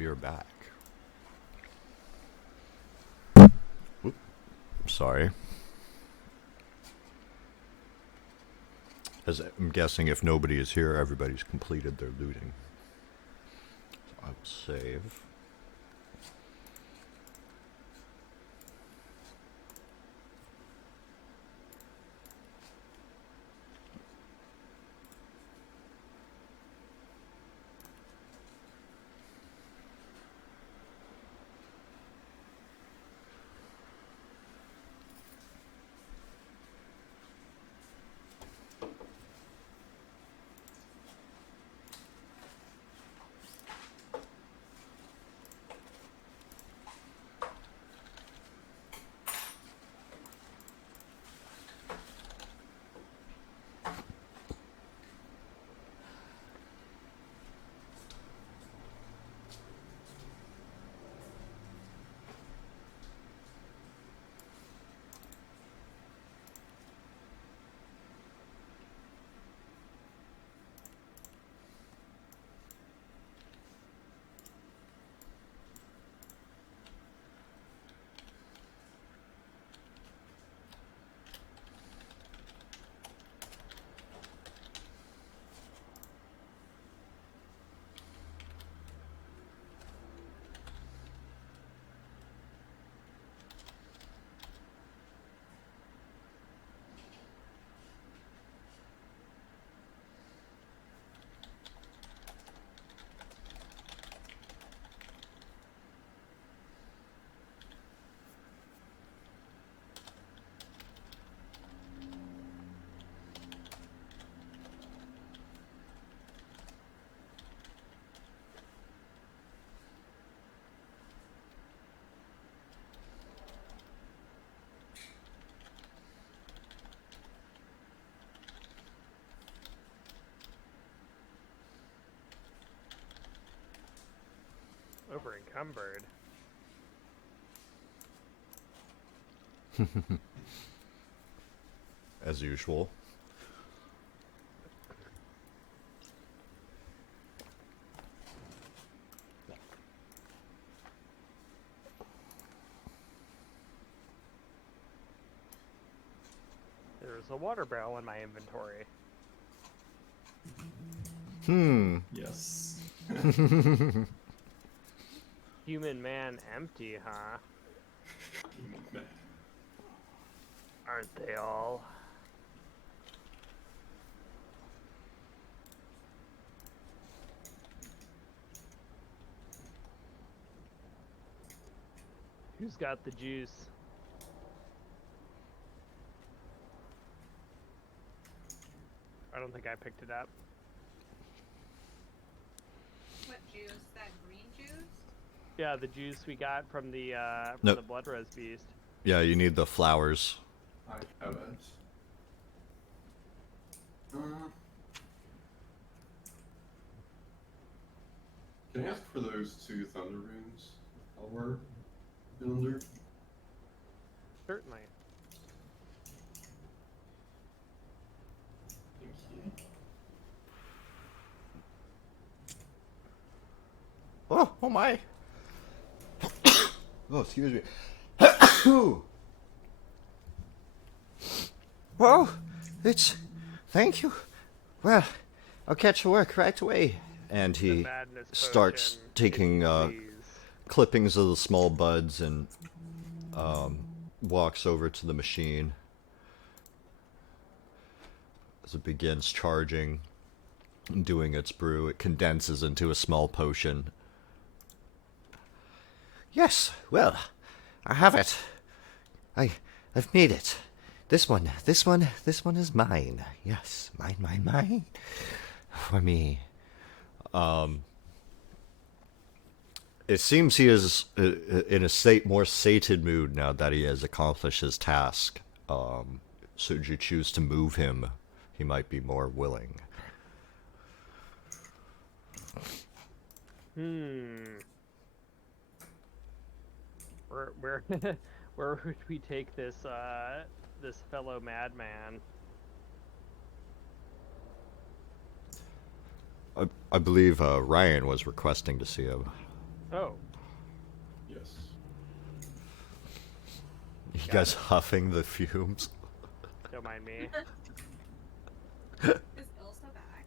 we are back. Oop, sorry. As I'm guessing if nobody is here, everybody's completed their looting. So I will save. Over encumbered. As usual. There's a water barrel in my inventory. Yes. Human man empty, huh? Aren't they all? Who's got the juice? I don't think I picked it up. What juice? That green juice? Yeah, the juice we got from the Nope. the blood rose beast. Yeah, you need the flowers. I have it. Can I ask for those 2 thunder runes while we're under? Certainly. Thank you. Oh my. Oh, excuse me. Well, thank you. Well, I'll catch you work right away. And The he madness starts potion, taking if you please. clippings of the small buds and walks over to the machine. As it begins charging and doing its brew, it condenses into a small potion. Yes, well, I have it. I've made it. This one is mine. Yes, mine. For me. It seems he is in a more sated mood now that he has accomplished his task. Should you choose to move him, he might be more willing. Where where would we take this this fellow madman? I believe Ryan was requesting to see him. Oh, Yes. You Got guys it. huffing the fumes? don't mind me. Is Ilsa back?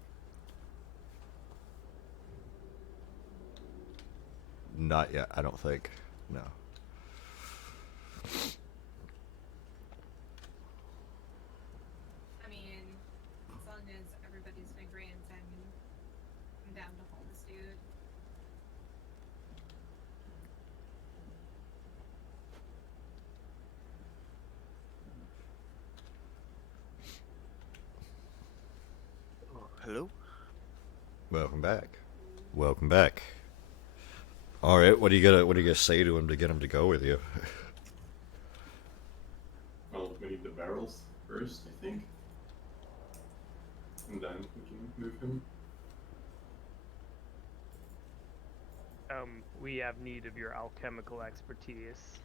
Not yet, I don't think. No. I mean, as long as everybody's in agreement, I'm down to hold this dude. Oh, hello? Welcome back. Welcome back. All right, what are you gonna say to him to get him to go with you? Well, we need the barrels first, I think. And then we can move him. We have need of your alchemical expertise.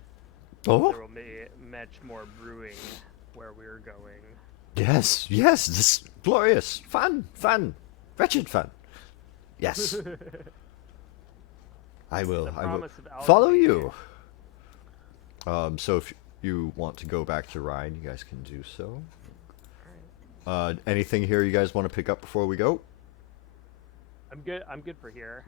Oh, There will be much more brewing where we're going. yes, yes, this glorious, fun, wretched fun. Yes, I will. The I will promise of follow alchemy. you. So if you want to go back to Rhine, you guys can do so. Alright. Anything here you guys want to pick up before we go? I'm good. I'm good for here.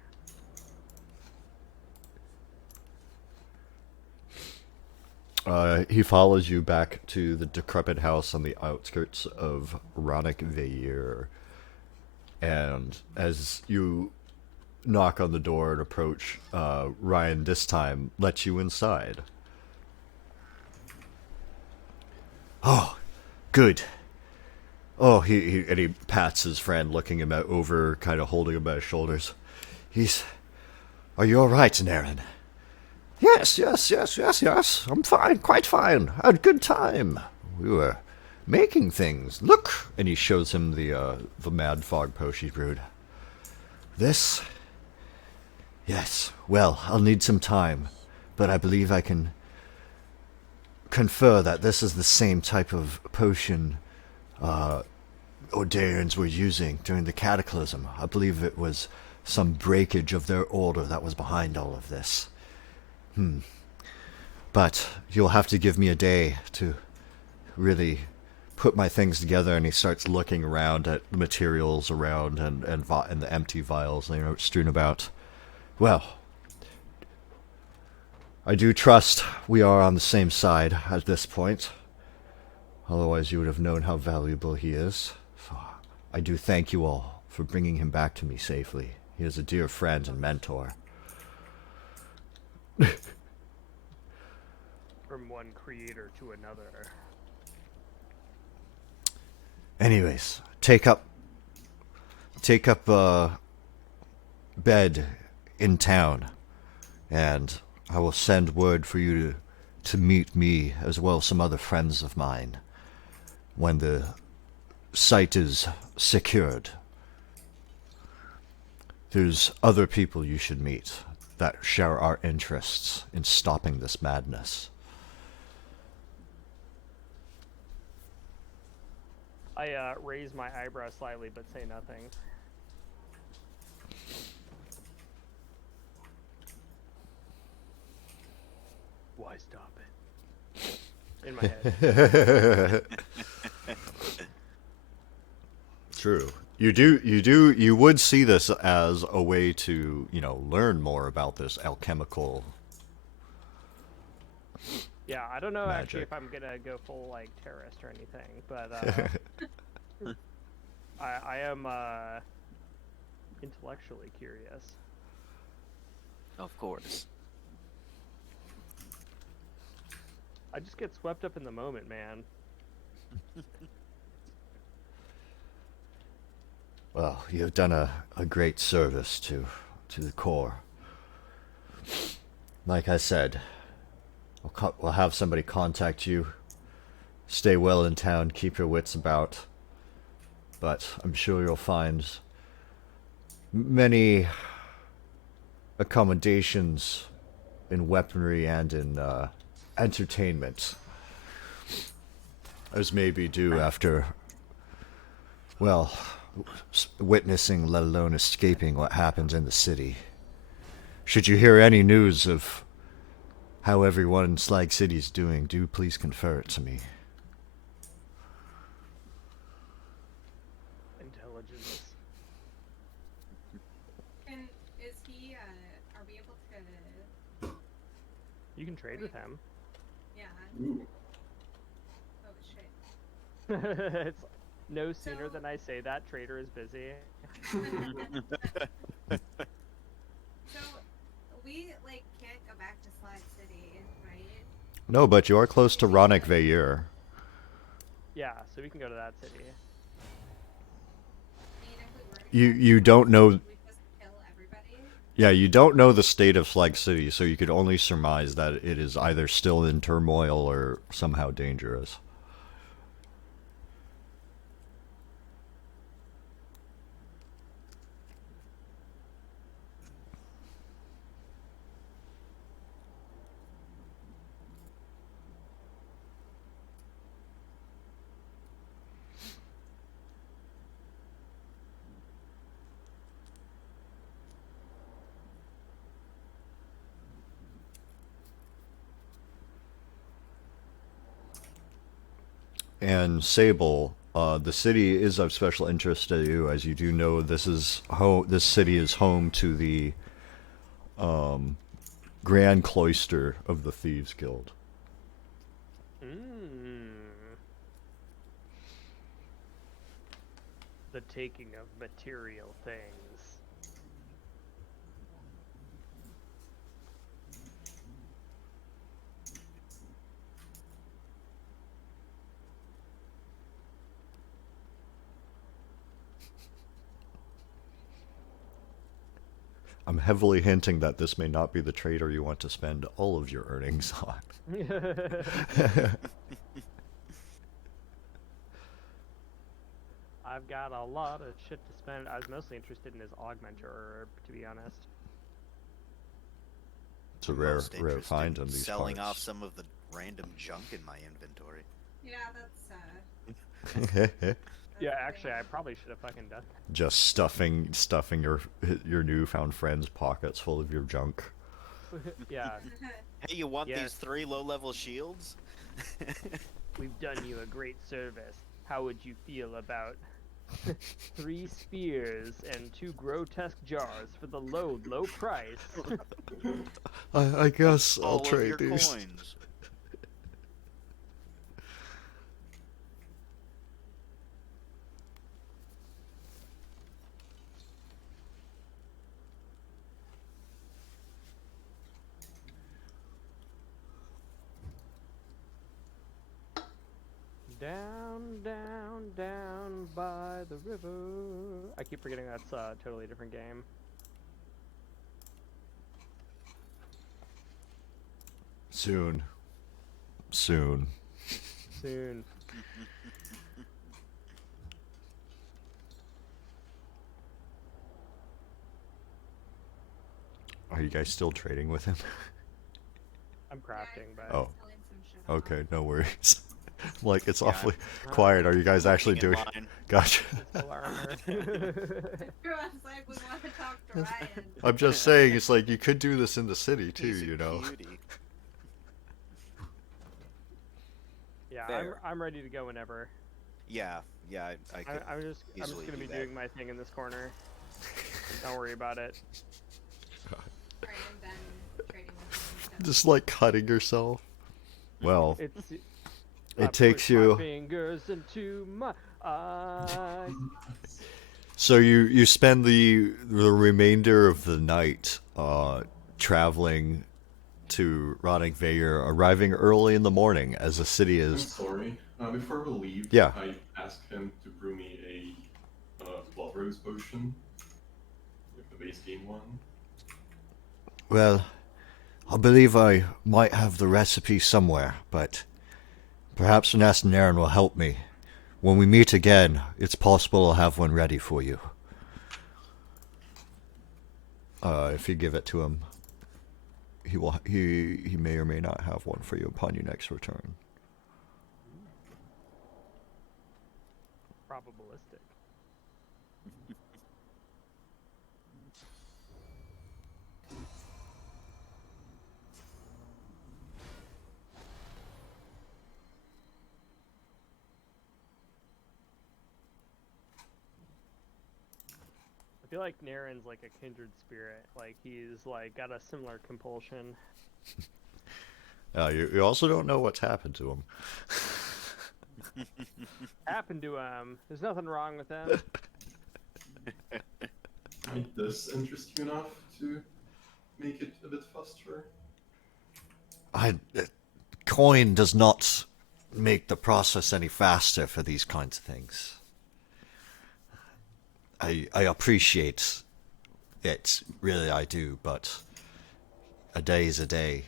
He follows you back to the decrepit house on the outskirts of Rhanik Veyir. And as you knock on the door and approach, Ryan this time lets you inside. Oh, good. Oh, and he pats his friend, looking him out over, kind of holding him by his shoulders. Are you all right, Naren? Yes. I'm fine, quite fine. Had a good time. We were making things. Look, and he shows him the mad fog potion he brewed. This. Yes. Well, I'll need some time, but I believe I can confer that this is the same type of potion Ordairans were using during the Cataclysm. I believe it was some breakage of their order that was behind all of this. But you'll have to give me a day to really put my things together. And he starts looking around at the materials around and the empty vials strewn about. Well, I do trust we are on the same side at this point. Otherwise, you would have known how valuable he is. So I do thank you all for bringing him back to me safely. He is a dear friend and mentor. From one creator to another. Anyways, take up bed in town, and I will send word for you to meet me as well as some other friends of mine when the site is secured. There's other people you should meet that share our interests in stopping this madness. I raise my eyebrow slightly, but say nothing. Why stop it? In my head. True. You would see this as a way to, learn more about this alchemical. Yeah, I don't know actually Magic. if I'm gonna go full like terrorist or anything, but I am intellectually curious. Of course. I just get swept up in the moment, man. Well, you've done a great service to the Corps. Like I said, we'll have somebody contact you. Stay well in town, keep your wits about. But I'm sure you'll find many accommodations in weaponry and in entertainment. As may be due after, witnessing, let alone escaping what happens in the city. Should you hear any news of how everyone in Slag City's doing, do please confer it to me. Intelligence. And is he, are we able to, You can trade with him. yeah, Ooh. oh shit. It's no sooner So- than I say that, trader is busy. So, we, like, can't go back to Slag City, right? No, but you are close to Rhanik Veyir. Yeah, so we can go to that city. I mean, if we were to go back You to don't Slag know. City, we'd just kill everybody. Yeah, you don't know the state of Slag City, so you could only surmise that it is either still in turmoil or somehow dangerous. And Sable, the city is of special interest to you, as you do know this is this city is home to the Grand Cloister of the Thieves Guild. The taking of material things. I'm heavily hinting that this may not be the trader you want to spend all of your earnings on. I've got a lot of shit to spend. I was mostly interested in his augmenter herb, to be honest. It's a I'm rare most rare interested find in on these selling off parts. some of the random junk in my inventory. Yeah, that's, Yeah, the actually, thing. I probably should have fucking done that. Just stuffing your newfound friends' pockets full of your junk. Yeah, Hey, you want Yes. these 3 low-level shields? we've done you a great service. How would you feel about 3 spears and 2 grotesque jars for the low price? I guess I'll All of trade your these. coins. Down, down, down by the river. I keep forgetting that's a totally different game. Soon. Soon. Soon. Are you guys still trading with him? I'm crafting, but Oh. Selling some shit off. Okay, no worries. Like, it's Yeah, awfully quiet. Are you guys actually Waiting in doing... line. Gotcha. full armor. Everyone's like, we want to talk to Ryan. I'm just saying, it's like, you could do this in the city, too, He's a you know? cutie. Yeah, Fair. I'm ready to go whenever. Yeah, I could. I'm just easily gonna do be that. doing my thing in this corner. Don't worry about it. Alright, I'm done trading with him. So. Just, like, cutting yourself. Well, It's it takes push my you... fingers into my eyes. So you spend the remainder of the night traveling to Rhanik Veyir, arriving early in the morning as the city I'm is... sorry. Before we leave, Yeah. I asked him to brew me a blood rose potion, like the base game one. Well, I believe I might have the recipe somewhere, but perhaps Nest and Aaron will help me. When we meet again, it's possible I'll have one ready for you. If you give it to him, he may or may not have one for you upon your next return. Probabilistic. feel like Naren's like a kindred spirit. Like he's like got a similar compulsion. You also don't know what's happened to him. Happened to him. There's nothing wrong with him. I mean, does interest you enough to make it a bit faster? Coin does not make the process any faster for these kinds of things. I appreciate it, really I do, but a day is a day.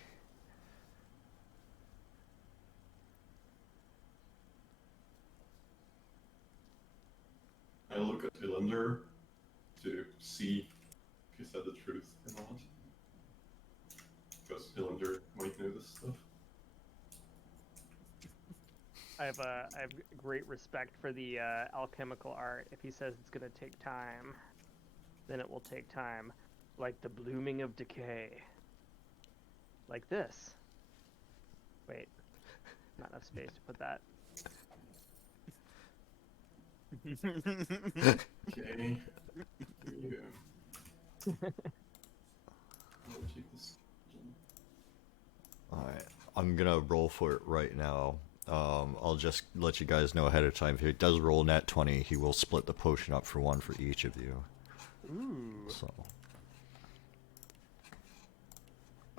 I look at Ilander to see if he said the truth or not. Because Ilander might know this stuff. I have great respect for the alchemical art. If he says it's gonna take time, then it will take time, like the blooming of decay. Like this. Wait, not enough space to put that. Okay. Here you go. I'll take this. Alright, I'm gonna roll for it right now. I'll just let you guys know ahead of time. If he does roll nat 20, he will split the potion up for one for each of you. Ooh. So,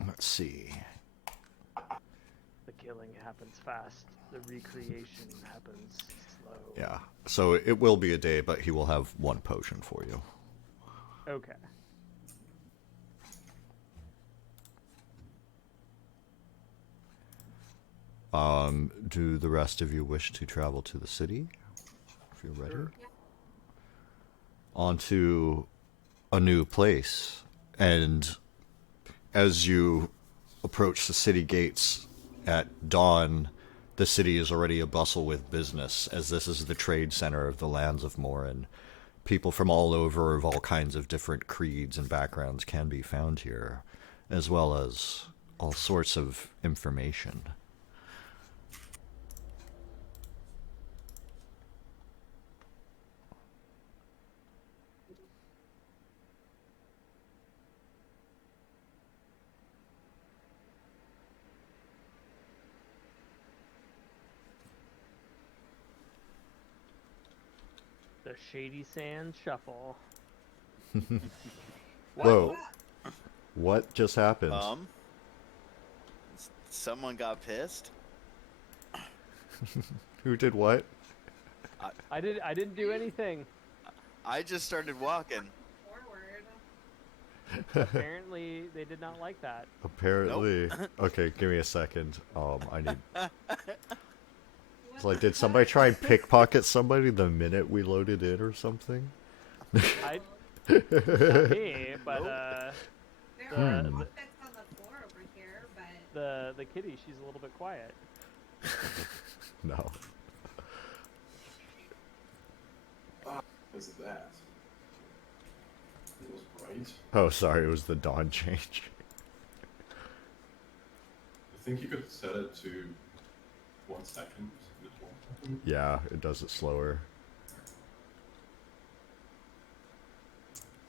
let's see. The killing happens fast. The recreation happens slow. Yeah, so it will be a day, but he will have one potion for you. Okay. Do the rest of you wish to travel to the city? If you're ready. Sure. On to a new place. And as you approach the city gates at dawn, the city is already abustle with business, as this is the trade center of the lands of Morin. People from all over, of all kinds of different creeds and backgrounds, can be found here, as well as all sorts of information. The Shady Sands Shuffle. Whoa. What just happened? Someone got pissed. Who did what? I didn't do anything. I just started walking. Forward. Apparently, they did not like that. Apparently. Okay, give me a second. I need. What It's like, the did somebody fuck? try and pickpocket somebody the minute we loaded in or something? I not me, but There The- are outfits on the floor over here, but the kitty, she's a little bit quiet. No. Is that? It was bright. Oh, sorry, it was the dawn change. I think you could set it to 1 second. It won't happen. Yeah, it does it slower.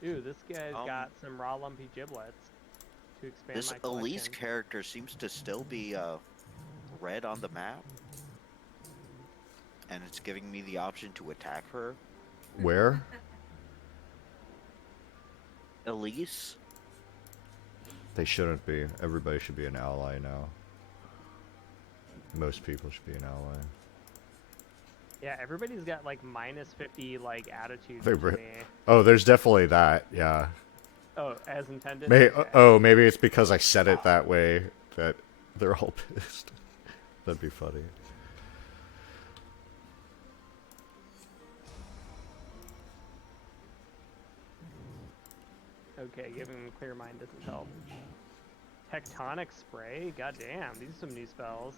Ooh, this guy's Um, got some raw lumpy giblets to expand This my Elise collection. character seems to still be red on the map, and it's giving me the option to attack her. Where? Elise? They shouldn't be. Everybody should be an ally now. Most people should be an ally. Yeah, everybody's got like minus 50 like attitude They to were- me. Oh, there's definitely that, yeah. Oh, as intended. May oh, maybe it's because I said it that way that they're all pissed. That'd be funny. Okay, giving him clear mind doesn't help. Tectonic spray? Goddamn, these are some new spells.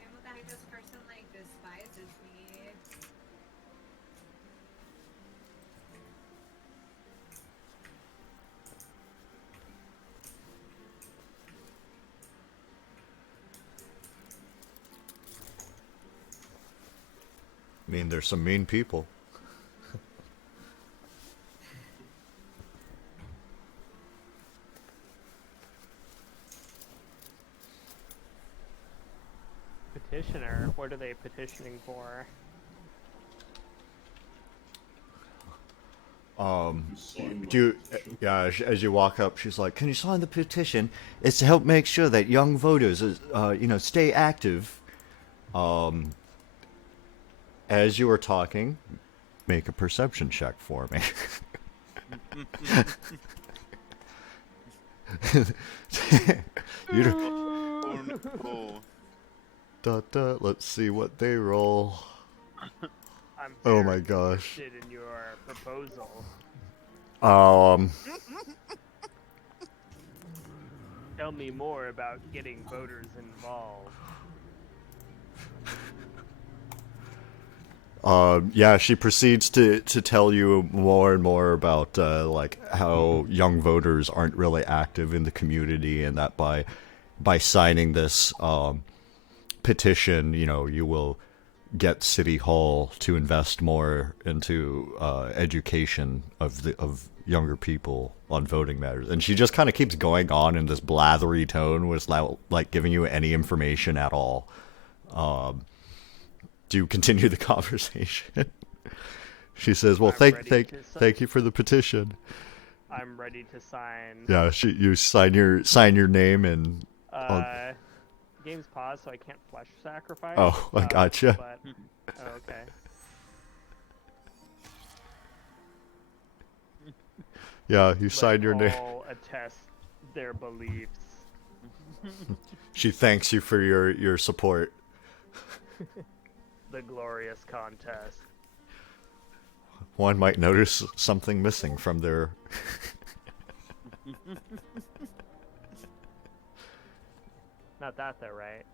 and what the heck, this person like despises me. I mean, there's some mean people. petitioner. What are they petitioning for? To sign my Do you, petition. yeah, as you walk up, she's like, "Can you sign the petition? It's to help make sure that young voters, stay active." As you were talking, make a perception check for me. you don't- Oh no. Let's see what they roll. I'm Oh very my gosh. interested in your proposal. Um, Tell me more about getting voters involved. yeah, she proceeds to tell you more and more about like how young voters aren't really active in the community, and that by signing this petition, you will get City Hall to invest more into education of younger people on voting matters. And she just kind of keeps going on in this blathery tone, without like giving you any information at all. To continue the conversation, she says, "Well, I'm thank ready thank to thank you for the petition." I'm ready to sign. Yeah, you sign your name and Game's paused, so I can't flesh sacrifice. Oh, I gotcha. But okay. yeah, you sign your name. All attest their beliefs. She thanks you for your support. The glorious contest. One might notice something missing from their. Not that though, right?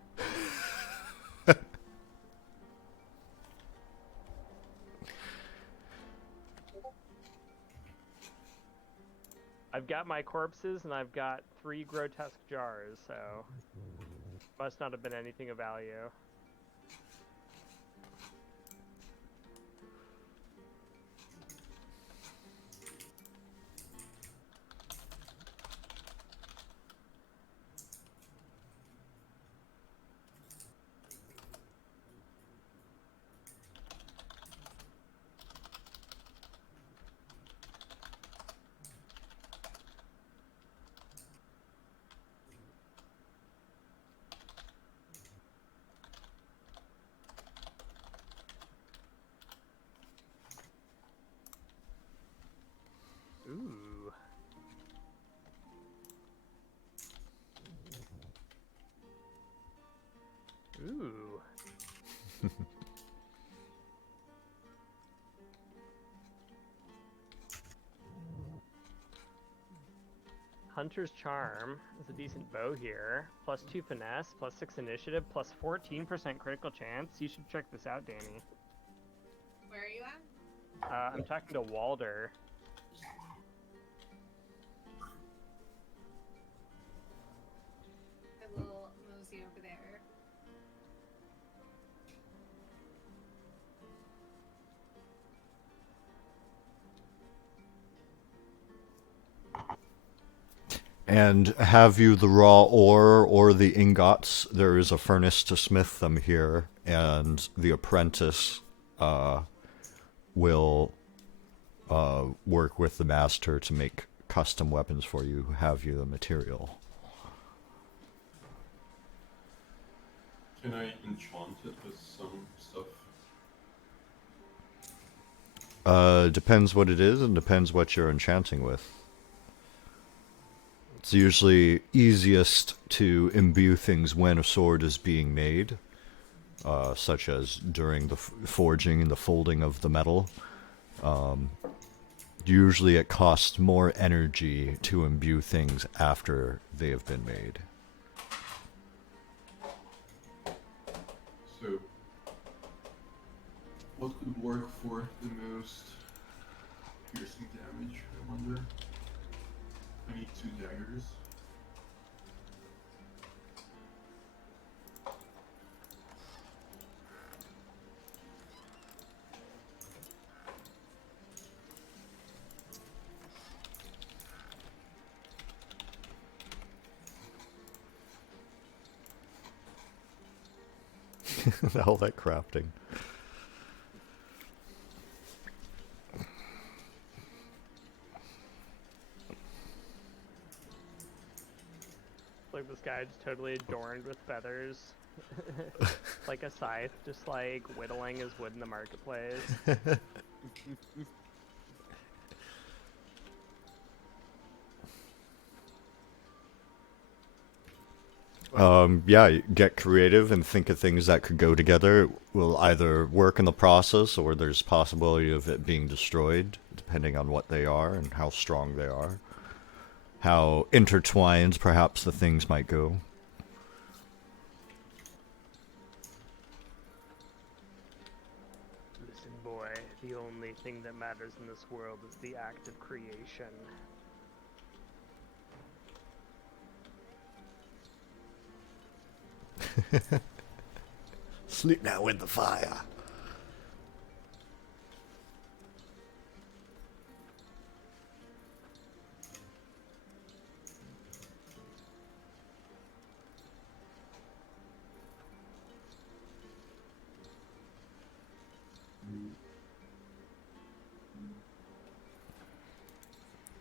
I've got my corpses and I've got 3 grotesque jars, so must not have been anything of value. Ooh. Ooh. Hunter's Charm is a decent bow here. +2 finesse, +6 initiative, +14% critical chance. You should check this out, Danny. Where are you at? I'm talking to Walder. I will mosey over there. And have you the raw ore or the ingots? There is a furnace to smith them here, and the apprentice will work with the master to make custom weapons for you. Have you the material? Can I enchant it with some stuff? Depends what it is, and depends what you're enchanting with. It's usually easiest to imbue things when a sword is being made, such as during the forging and the folding of the metal. Usually it costs more energy to imbue things after they have been made. So, what could work for the most piercing damage, I wonder? I need 2 daggers. All that crafting. Like this guy just totally adorned with feathers. Like a scythe, just like whittling his wood in the marketplace. Yeah, get creative and think of things that could go together. It will either work in the process or there's possibility of it being destroyed, depending on what they are and how strong they are. How intertwined perhaps the things might go. Listen, boy, the only thing that matters in this world is the act of creation. Sleep now in the fire.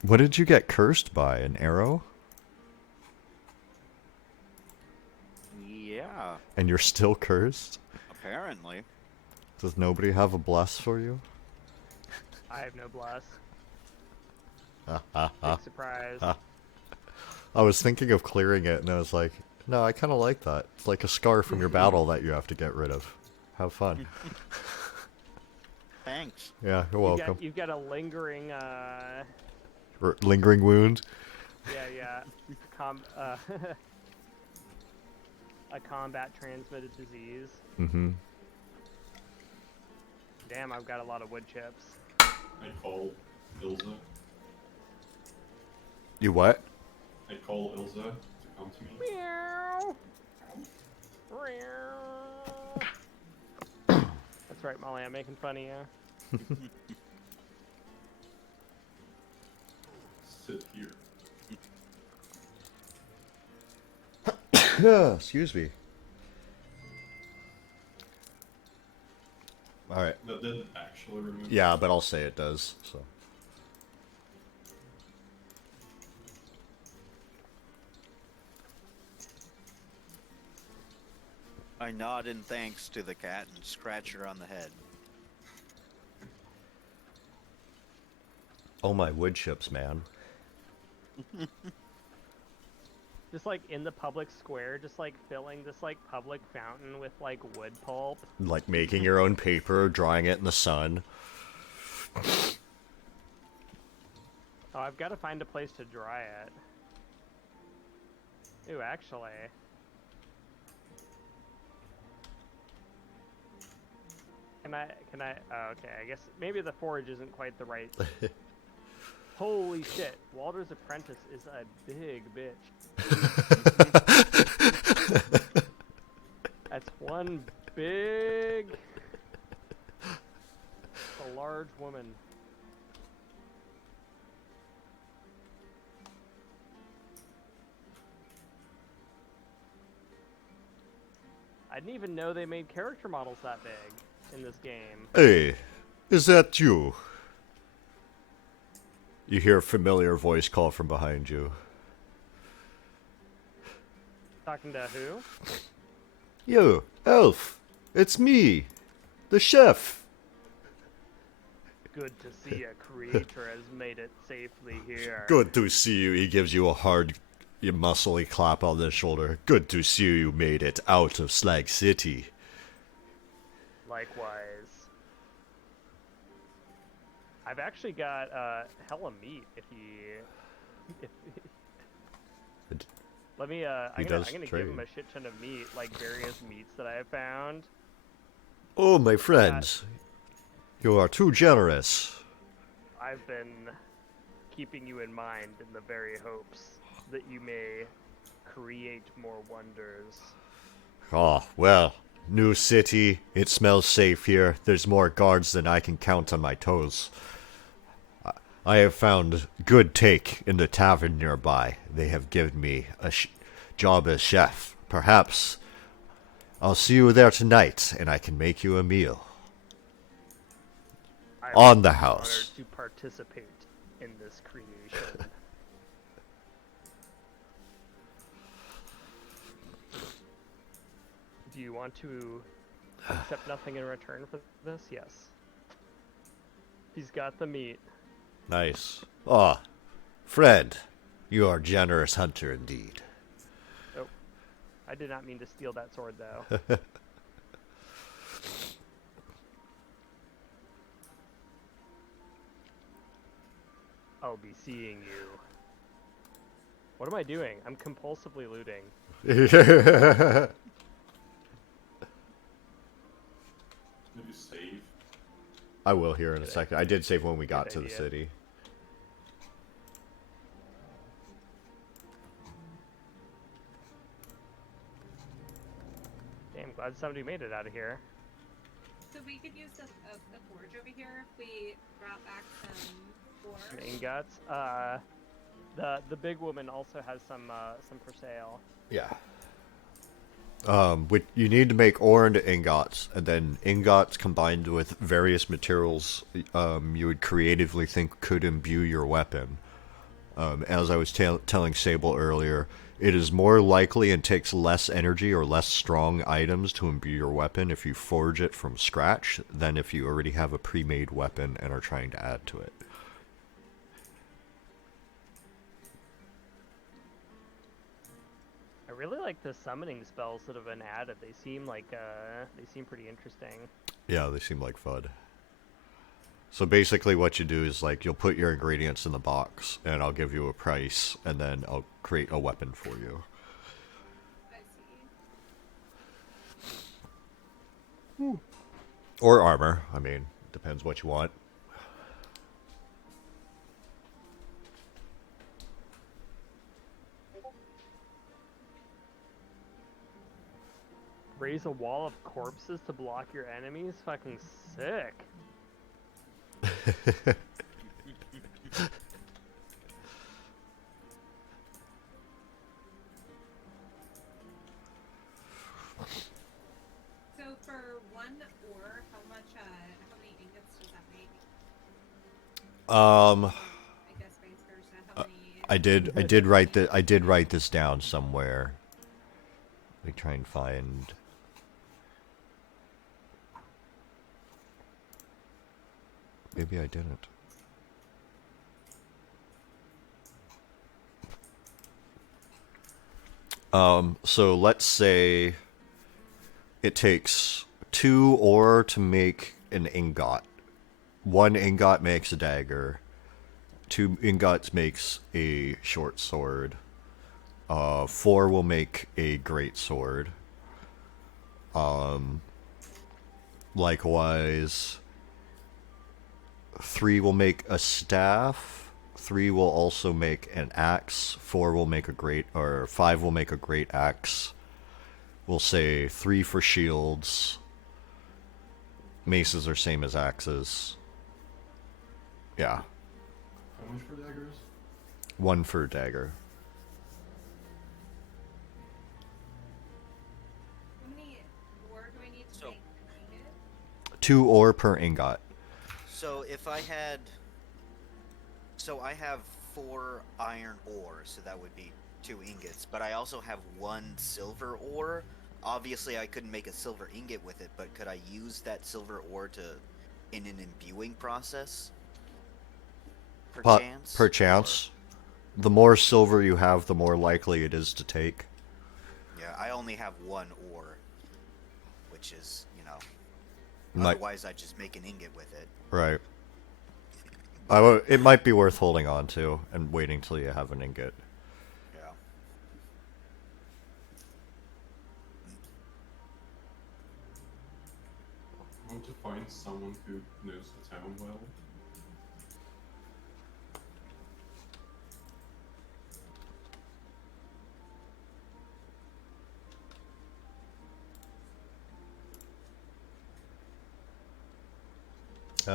What did you get cursed by? An arrow? Yeah, And you're still cursed? apparently. Does nobody have a bless for you? I have no bless. Ah. Big surprise. I was thinking of clearing it, and I was like, no, I kind of like that. It's like a scar from your battle that you have to get rid of. Have fun. Thanks. Yeah, you're welcome. You've got a lingering, Lingering wound? yeah, a combat transmitted disease. Mm-hmm. Damn, I've got a lot of wood chips. I call Ilza. You what? I call Ilza to come to me. Meow. Meow. That's right, Molly. I'm making fun of you. Sit here. Excuse me. Alright. That didn't actually remove. Yeah, but I'll say it does, so. I nod in thanks to the cat and scratch her on the head. Oh my wood chips, man. Just like in the public square, just like filling this like public fountain with like wood pulp. Like making your own paper, drying it in the sun. Oh, I've got to find a place to dry it. Ooh, actually. Can I, oh, okay, I guess maybe the forge isn't quite the right. Holy shit, Walter's apprentice is a big bitch. That's one big, a large woman. I didn't even know they made character models that big in this game. Hey, is that you? You hear a familiar voice call from behind you. Talking to who? You, elf. It's me, the chef. Good to see a creator has made it safely here. Good to see you. He gives you a hard, muscly clap on the shoulder. Good to see you made it out of Slag City. Likewise. I've actually got hella meat if you let me I'm gonna give him a shit ton of meat, like various meats that I have found. Oh, my friends. You are too generous. I've been keeping you in mind in the very hopes that you may create more wonders. Oh, well, new city. It smells safe here. There's more guards than I can count on my toes. I have found good take in the tavern nearby. They have given me a job as chef. Perhaps I'll see you there tonight, and I can make you a meal. I'm On the honored house. to participate in this creation. Do you want to accept nothing in return for this? Yes. He's got the meat. Nice. Ah, Fred, you are a generous hunter indeed. Oh, I did not mean to steal that sword, though. I'll be seeing you. What am I doing? I'm compulsively looting. Maybe save. I will here in a second. I did save when we got Good to the idea. city. Damn, glad somebody made it out of here. So we could use the forge over here if we brought back some ore. Ingots. The big woman also has some for sale. Yeah. You need to make ore into ingots, and then ingots combined with various materials you would creatively think could imbue your weapon. As I was telling Sable earlier, it is more likely and takes less energy or less strong items to imbue your weapon if you forge it from scratch than if you already have a pre-made weapon and are trying to add to it. I really like the summoning spells that have been added. They seem like they seem pretty interesting. Yeah, they seem like FUD. So basically what you do is like you'll put your ingredients in the box and I'll give you a price and then I'll create a weapon for you. I see. Or armor. I mean, depends what you want. Raise a wall of corpses to block your enemies? Fucking sick. So for one ore, how many ingots does that make? I guess vice versa. How many? I did write this down somewhere. Let me try and find. Maybe I didn't. So let's say it takes 2 ore to make an ingot. 1 ingot makes a dagger. 2 ingots makes a short sword. 4 will make a great sword. Likewise, 3 will make a staff. 3 will also make an axe. 4 will make a great, or 5 will make a great axe. We'll say 3 for shields. Maces are same as axes. Yeah. How much for daggers? 1 for a dagger. How many ore do I need to So- make an ingot? 2 ore per ingot. So if I had, so I have 4 iron ore, so that would be 2 ingots. But I also have 1 silver ore. Obviously, I couldn't make a silver ingot with it, but could I use that silver ore in an imbuing process? Perchance. Perchance. The more silver you have, the more likely it is to take. Yeah, I only have 1 ore, which is, Might- otherwise I just make an ingot with it. Right. It might be worth holding on to and waiting till you have an ingot. Yeah. I want to find someone who knows the town well.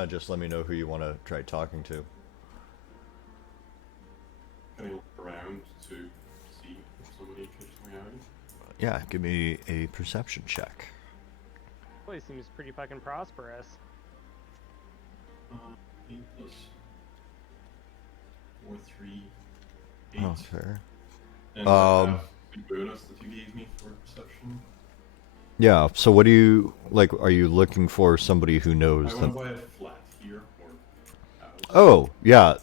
Just let me know who you want to try talking to. Can I look around to see if somebody catches my eye? Yeah, give me a perception check. Boy, seems pretty fucking prosperous. 8 plus 4, 3, 8. Okay. And I have the bonus that you gave me for perception. Yeah, so what do you, like, are you looking for somebody who knows I them? want to buy a flat here or house. Oh, yeah,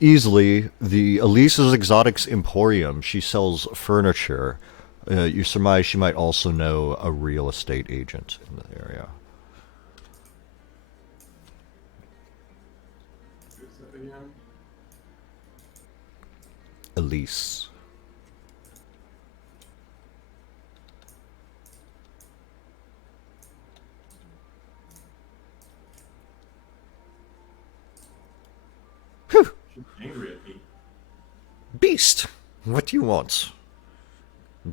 easily, the Elisa's Exotics Emporium, she sells furniture. You surmise she might also know a real estate agent in the area. Who's that again? Elise. Whew! She's angry at me. Beast! What do you want?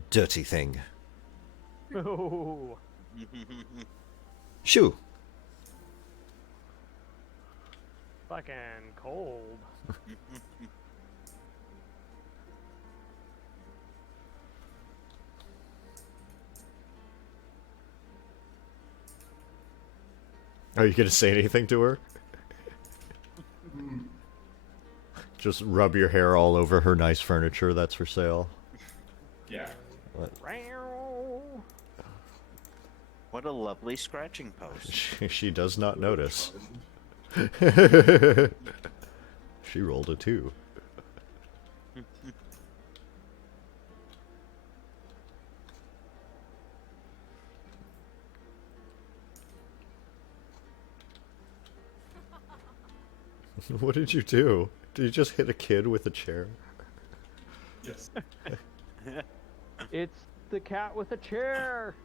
Dirty thing. Oh, Shoo! fucking cold. Are you gonna say anything to her? Just rub your hair all over her nice furniture that's for sale. Yeah. What a lovely scratching post. She does not notice. She rolled a 2. What did you do? Did you just hit a kid with a chair? Yes. It's the cat with a chair.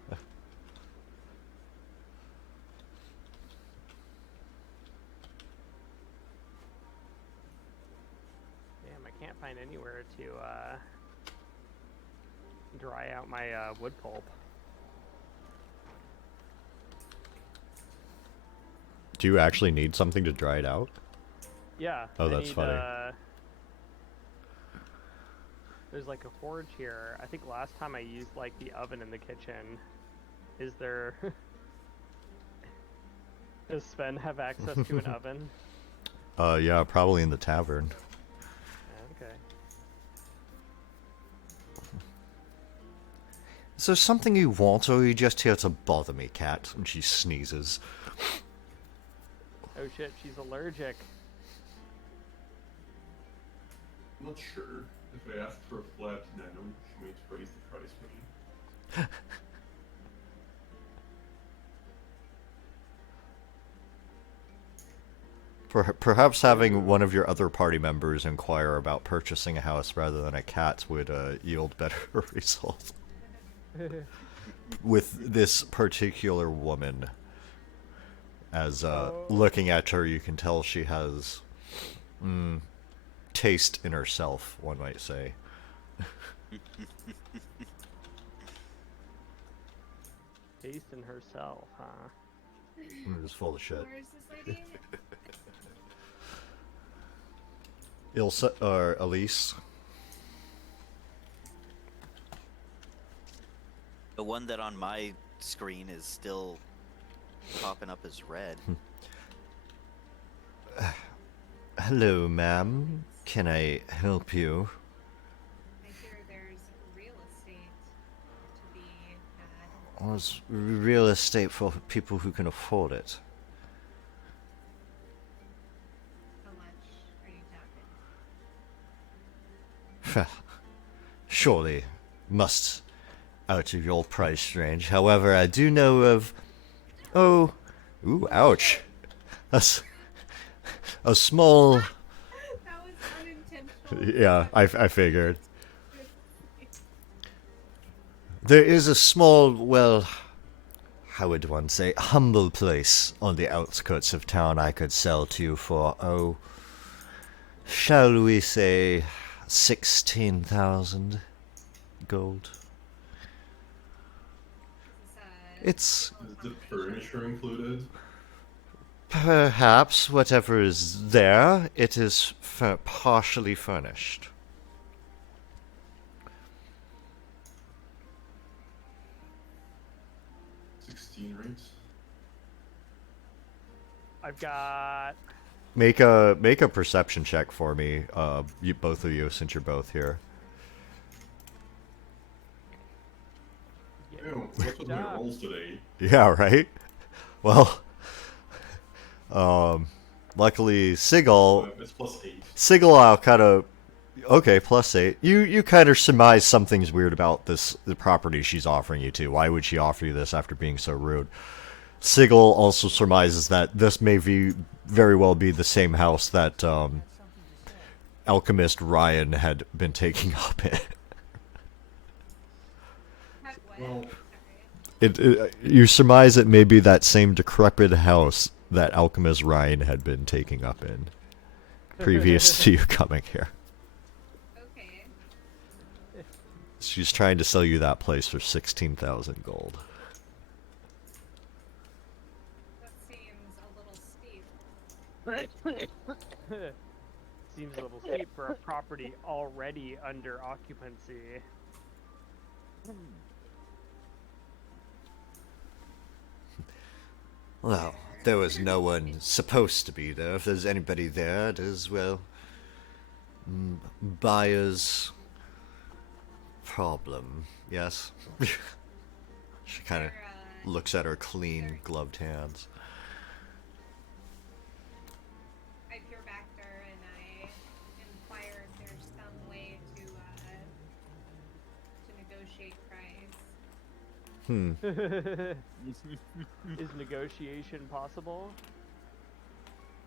Damn, I can't find anywhere to dry out my wood pulp. Do you actually need something to dry it out? Yeah. Oh, I that's need, funny. There's like a forge here. I think last time I used like the oven in the kitchen. Is there... Does Sven have access to an oven? Yeah, probably in the tavern. Okay. Is there something you want, or are you just here to bother me, cat? And she sneezes. Oh shit, she's allergic. I'm not sure. If I ask for a flat nano, she might raise the price for me. Perhaps having one of your other party members inquire about purchasing a house rather than a cat would yield better results. With this particular woman, as looking at her, you can tell she has taste in herself, one might say. Taste in herself, huh? I'm just full of shit. Where is this lady? Ilsa, or Elise. The one that on my screen is still popping up as red. Hello, ma'am. Can I help you? I hear there's real estate to be had. Well, it's real estate for people who can afford it. How much are you talking? Surely, must out of your price range. However, I do know of... Oh, ooh, ouch. That's a small... That was unintentional. Yeah, I figured. There is a small, well, how would one say, humble place on the outskirts of town I could sell to you for, oh, shall we say 16,000 gold? It's Is the furniture included? perhaps whatever is there, it is partially furnished. 16, right? I've got. Make a perception check for me, you both of you, since you're both here. Yeah, Ew, what was my job. rolls today? Yeah, right. Well, luckily Sigil, It's +8. I'll kind of okay, +8. You kind of surmise something's weird about the property she's offering you to. Why would she offer you this after being so rude? Sigil also surmises that this may very well be the same house that alchemist Ryan had been taking up in. Have what? Well, Sorry. You surmise it may be that same decrepit house that alchemist Ryan had been taking up in previous to you coming here. Okay. She's trying to sell you that place for 16,000 gold. That seems a little steep. Seems a little steep for a property already under occupancy. Well, there was no one supposed to be there. If there's anybody there, it is, well, buyer's problem. Yes? She kind of There, looks at her clean, gloved hands. I peer back there and I inquire if there's some way to negotiate price. Is negotiation possible?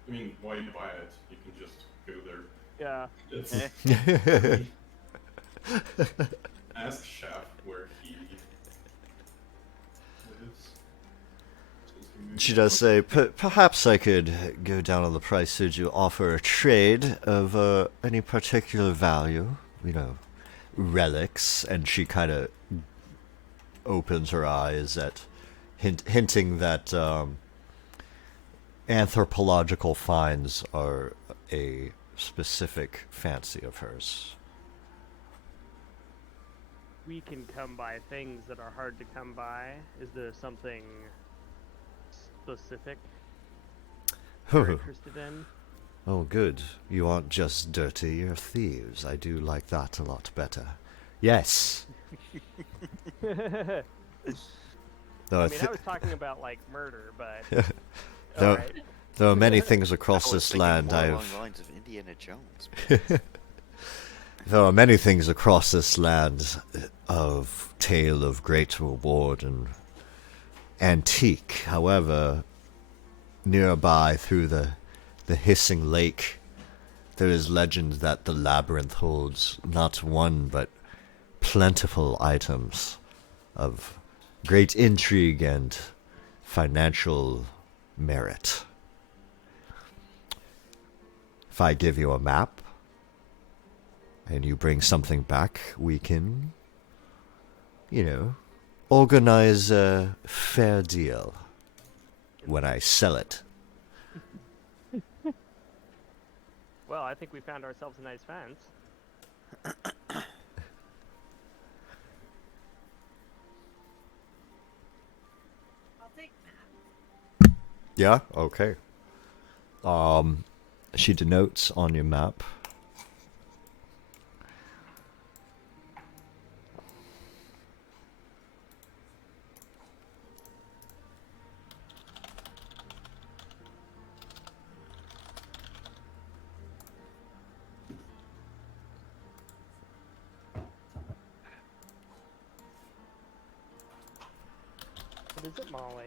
I mean, why buy it? You can just go there. Yeah. It's, ask Chef where he lives. Since he moved She does say, perhaps I could go down on the price should you offer a trade of any particular value. You know, relics. And she kind of opens her eyes at hinting that anthropological finds are a specific fancy of hers. We can come by things that are hard to come by. Is there something specific you're interested in? Oh, good. You aren't just dirty, you're thieves. I do like that a lot better. Yes. I mean, I was talking about like murder, but There, alright. there are many things I across was this thinking land more along I've... the lines of Indiana Jones. There are many things across this land of tale of great reward and antique. However, nearby through the hissing lake, there is legend that the labyrinth holds not one but plentiful items of great intrigue and financial merit. If I give you a map and you bring something back, we can, you know, organize a fair deal when I sell it. Well, I think we found ourselves a nice fence. I'll take that. Yeah? Okay. She denotes on your map. What is it, Molly?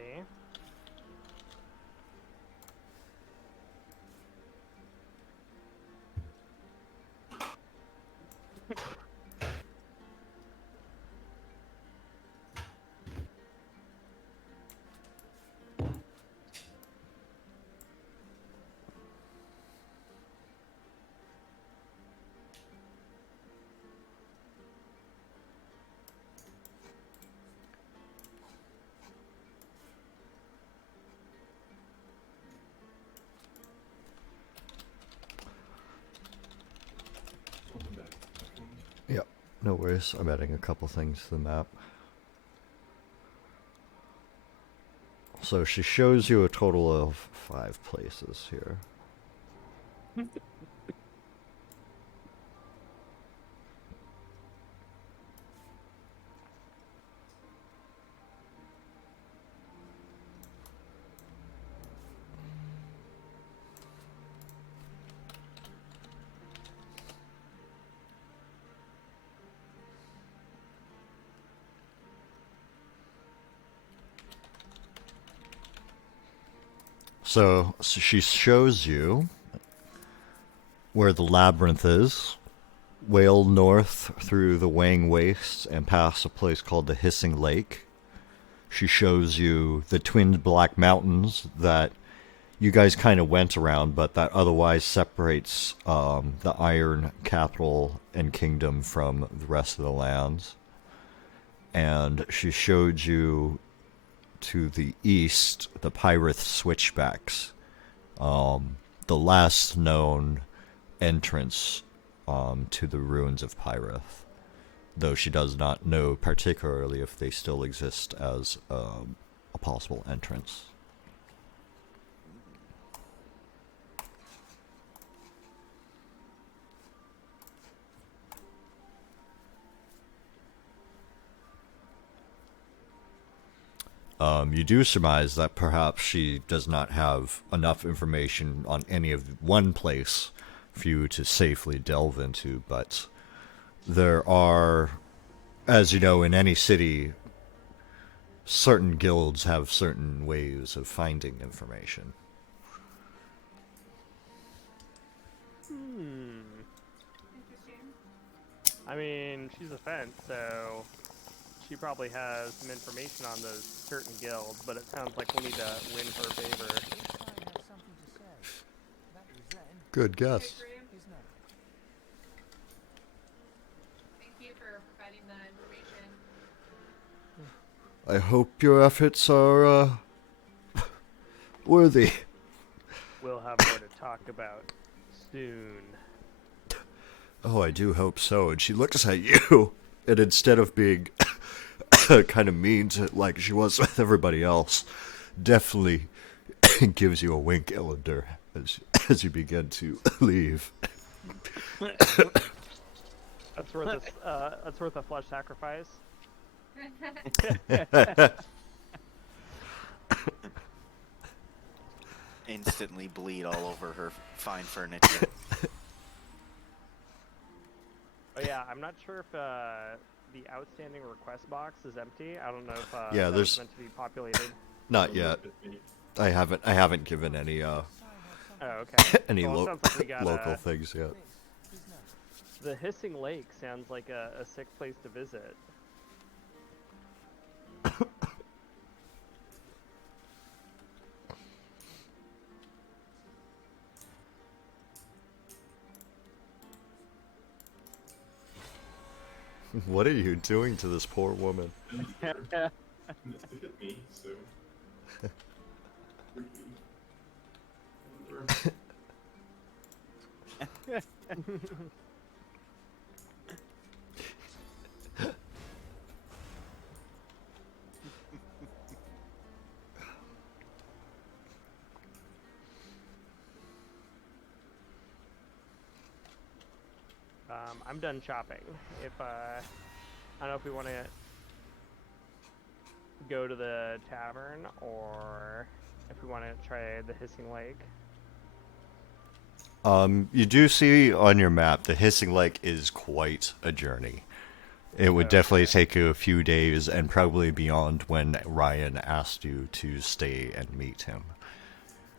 Open that second. Yep. No worries. I'm adding a couple things to the map. So she shows you a total of 5 places here. So she shows you where the labyrinth is. Whale north through the Wang Wastes and past a place called the Hissing Lake. She shows you the twinned Black Mountains that you guys kind of went around, but that otherwise separates the Iron Capital and Kingdom from the rest of the lands. And she showed you to the east the Pyrith Switchbacks, the last known entrance to the ruins of Pyrith, though she does not know particularly if they still exist as a possible entrance. You do surmise that perhaps she does not have enough information on any of one place for you to safely delve into, but there are, as you know, in any city, certain guilds have certain ways of finding information. Interesting. I mean, she's a fence, so she probably has some information on those certain guilds, but it sounds like we'll need to win her favor. Good Okay, guess. Graham. Thank you for providing the information. I hope your efforts are worthy. We'll have more to talk about soon. Oh, I do hope so. And she looks at you, and instead of being kind of mean to like she was with everybody else, definitely gives you a wink, Ellender, as you begin to leave. That's worth a flesh sacrifice. Instantly bleed all over her fine furniture. Oh yeah, I'm not sure if the outstanding request box is empty. I don't know if Yeah, that was there's- meant to be populated. Not yet. I haven't given any Oh, okay. any Well, it sounds like we got, local things yet. The Hissing Lake sounds like a sick place to visit. What are you doing to this poor woman? Look at me, so. Wonder. I'm done shopping. If I don't know if we want to go to the tavern or if we want to try the Hissing Lake. You do see on your map the Hissing Lake is quite a journey. It would definitely take you a few days and probably beyond when Ryan asked you to stay and meet him.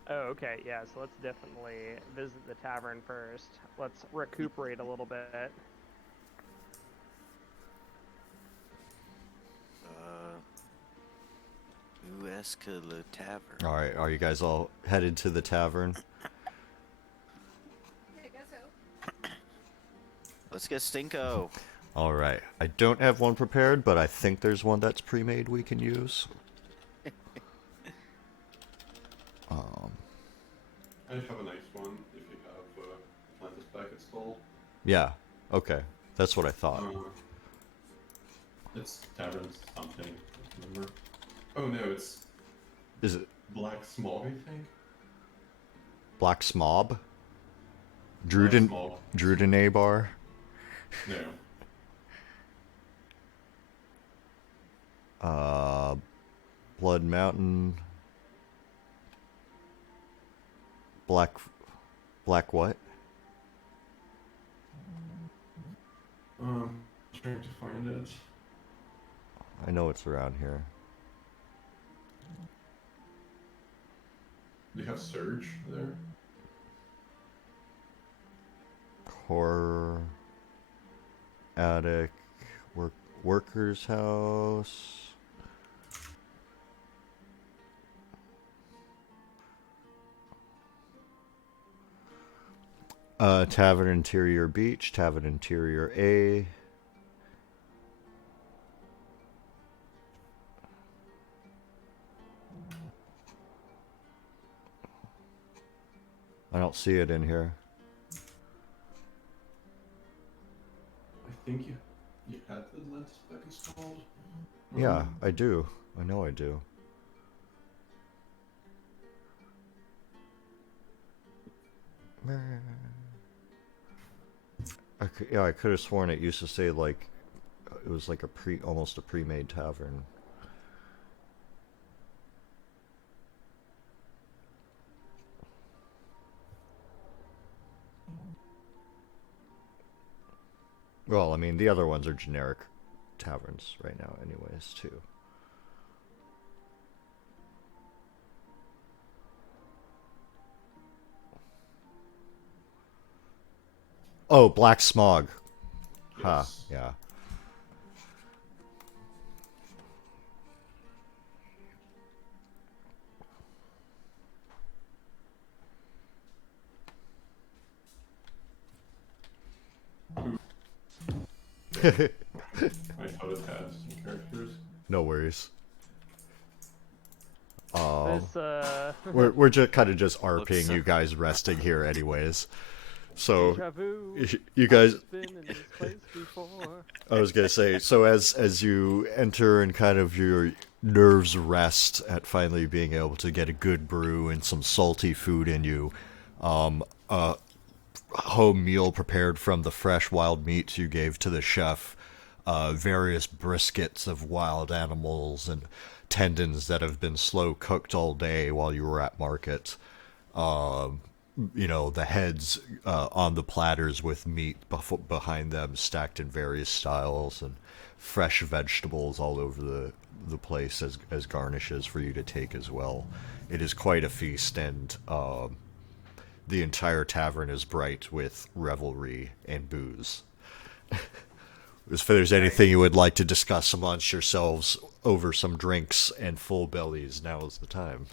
Oh, okay, yeah, so let's definitely visit the tavern first. Let's recuperate a little bit. Uescala Tavern. Alright, are you guys all headed to the tavern? I guess so. Let's get Stinko. Alright, I don't have one prepared, but I think there's one that's pre-made we can use. I have a nice one if you have Atlantis back at skull. Yeah, okay, that's what I thought. It's tavern something. I don't remember. Oh no, it's Is it Black Smog, I think. Black Smob? Black Druden Smog. Drudenabar? No. Uh, Blood Mountain. Black what? Trying to find it. I know it's around here. Do you have Surge there? Horror attic, workers house. Tavern interior beach, tavern interior A. I don't see it in here. I think you had the lens spec installed. Yeah, I do. I know I do. I could have sworn it used to say like it was like almost a pre-made tavern. Well, I mean, the other ones are generic taverns right now anyways, too. Oh, Black Smog. Huh, Yes. yeah. I thought it had some characters. No worries. This We're just kind of just Looks RPing you guys resting here anyways. So deja vu. you guys I've been in this place before. I was gonna say, so as you enter and kind of your nerves rest at finally being able to get a good brew and some salty food in you, a home meal prepared from the fresh wild meat you gave to the chef, various briskets of wild animals and tendons that have been slow cooked all day while you were at market. You know, the heads on the platters with meat behind them stacked in various styles, and fresh vegetables all over the place as garnishes for you to take as well. It is quite a feast, and the entire tavern is bright with revelry and booze. If there's anything you would like to discuss amongst yourselves over some drinks and full bellies, now is the time.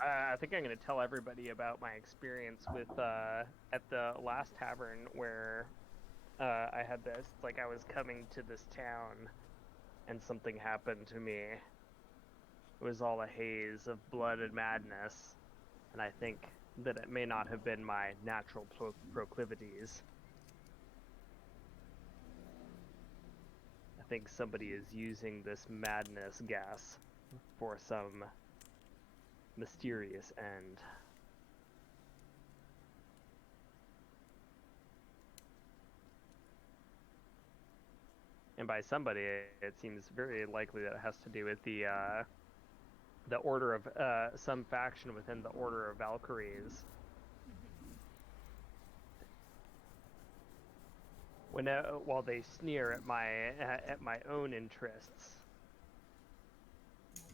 I think I'm going to tell everybody about my experience with at the last tavern where I had this. Like, I was coming to this town and something happened to me. It was all a haze of blood and madness, and I think that it may not have been my natural proclivities. I think somebody is using this madness gas for some mysterious end. And by somebody, it seems very likely that it has to do with the order of some faction within the Order of Valkyries. While they sneer at my own interests,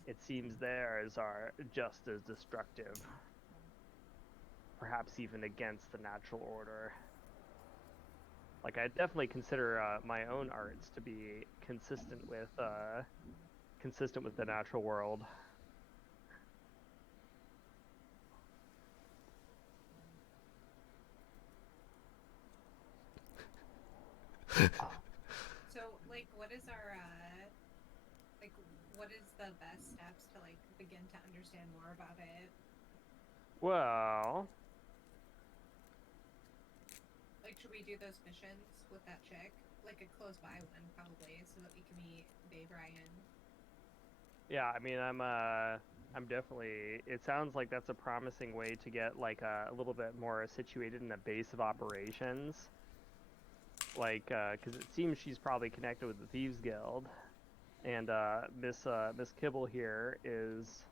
it seems theirs are just as destructive, perhaps even against the natural order. Like, I definitely consider my own arts to be consistent with the natural world. So, like, what is our, what is the best steps to, like, begin to understand more about it? Well, Like, should we do those missions with that chick? like a close by one probably, so that we can meet Dave Ryan. Yeah, I mean, I'm definitely. It sounds like that's a promising way to get like a little bit more situated in a base of operations. Like, because it seems she's probably connected with the Thieves Guild, and Miss Kibble here is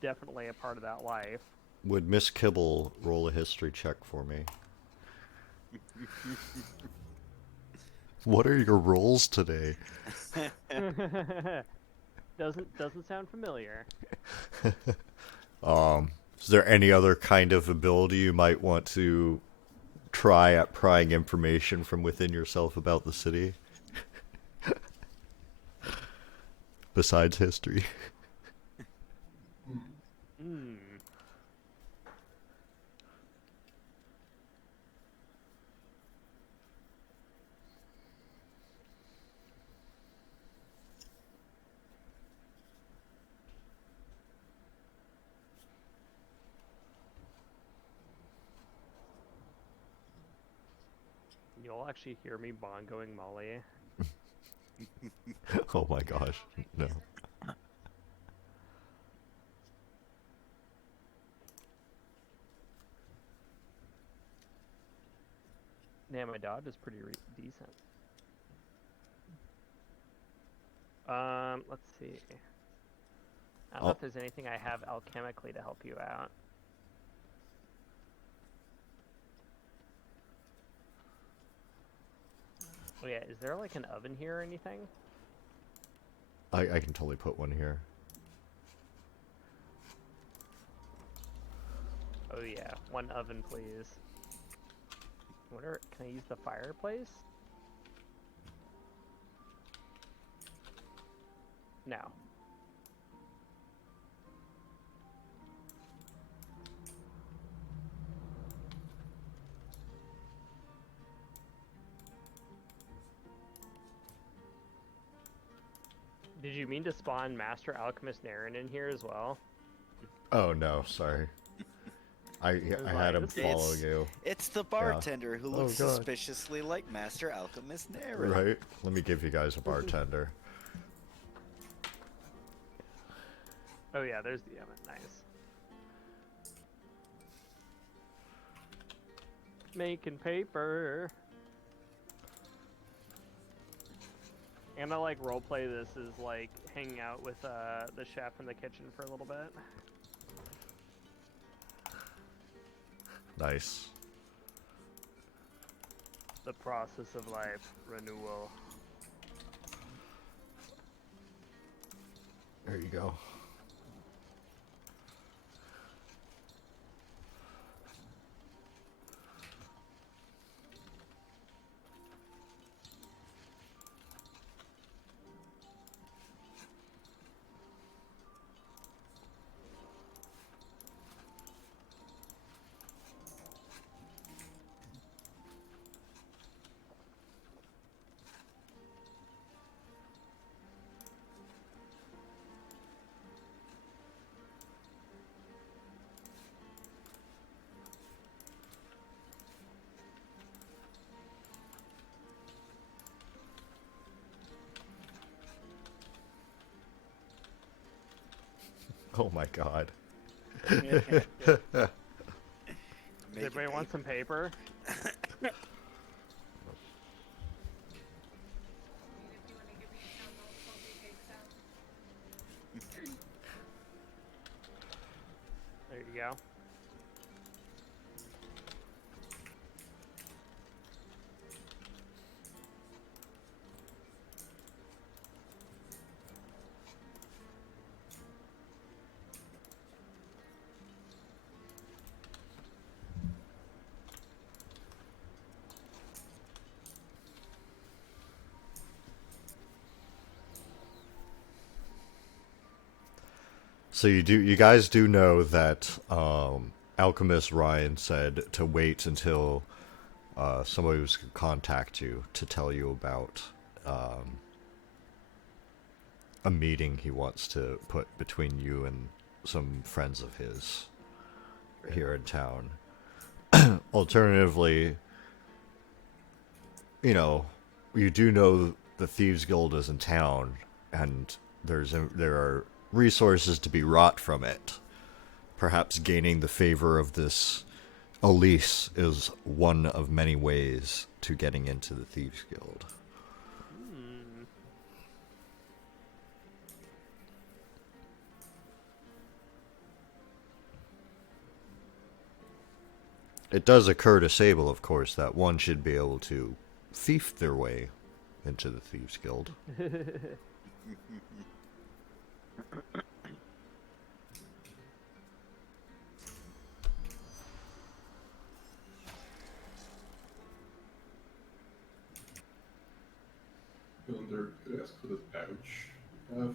definitely a part of that life. Would Miss Kibble roll a history check for me? What are your rolls today? Doesn't sound familiar. Is there any other kind of ability you might want to try at prying information from within yourself about the city? Besides history. Hmm. You'll actually hear me bongoing Molly. Oh my gosh, no. Yeah, my dog is pretty decent. Let's see. I don't know if there's anything I have alchemically to help you out. Oh yeah, is there like an oven here or anything? I can totally put one here. Oh yeah, one oven please. Wonder, can I use the fireplace? No. Did you mean to spawn Master Alchemist Naren in here as well? Oh no, sorry. I had him this is- following you. It's the bartender who Oh, looks God. suspiciously like Master Alchemist Naren. Right? Let me give you guys a bartender. Oh yeah, there's the oven. Nice. Making paper. And I like roleplay this as like hanging out with the chef in the kitchen for a little bit. Nice. The process of life, renewal. There you go. Oh my god. Does everybody want some paper? I mean, if you want to give me a sound, I'll totally take sound. There you go. So you guys do know that Alchemist Ryan said to wait until somebody was going to contact you to tell you about a meeting he wants to put between you and some friends of his here in town. Alternatively, you know, you do know the Thieves Guild is in town, and there are resources to be wrought from it. Perhaps gaining the favor of this Elise is one of many ways to getting into the Thieves Guild. Hmm. It does occur to Sable, of course, that one should be able to thief their way into the Thieves Guild. Yonder, could I ask for the pouch you have?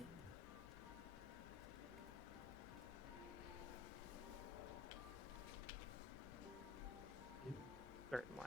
Certainly.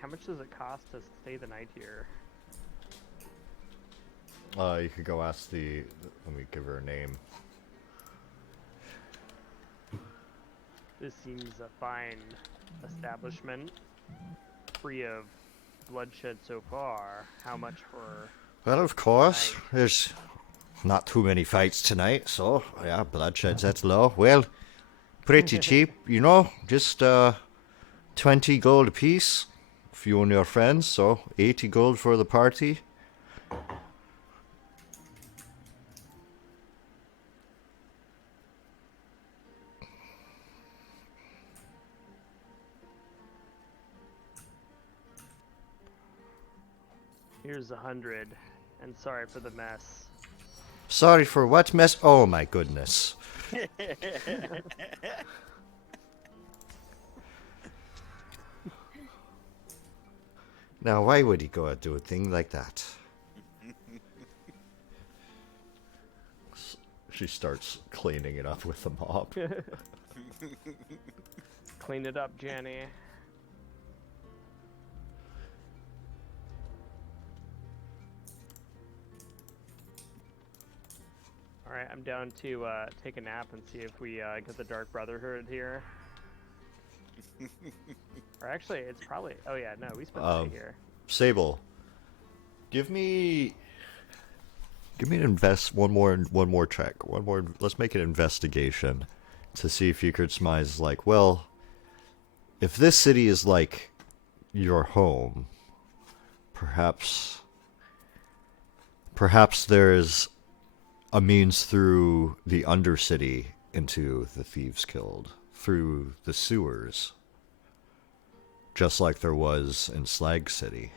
How much does it cost to stay the night here? You could go ask the. Let me give her a name. This seems a fine establishment, free of bloodshed so far. How much for? Well, of course, there's not too many fights tonight, so yeah, bloodshed's that's low. Well, pretty cheap, you know, just 20 gold apiece for you and your friends, so 80 gold for the party. Here's 100, and sorry for the mess. Sorry for what mess? Oh my goodness. Now, why would he go and do a thing like that? She starts cleaning it up with the mop. Clean it up, Jenny. Alright, I'm down to take a nap and see if we get the Dark Brotherhood here. Or actually, it's probably... Oh yeah, no, we spent the day here. Sable, give me an one more check. Let's make an investigation to see if you could surmise, like, well, if this city is like your home, perhaps there's a means through the Undercity into the Thieves Guild, through the sewers, just like there was in Slag City.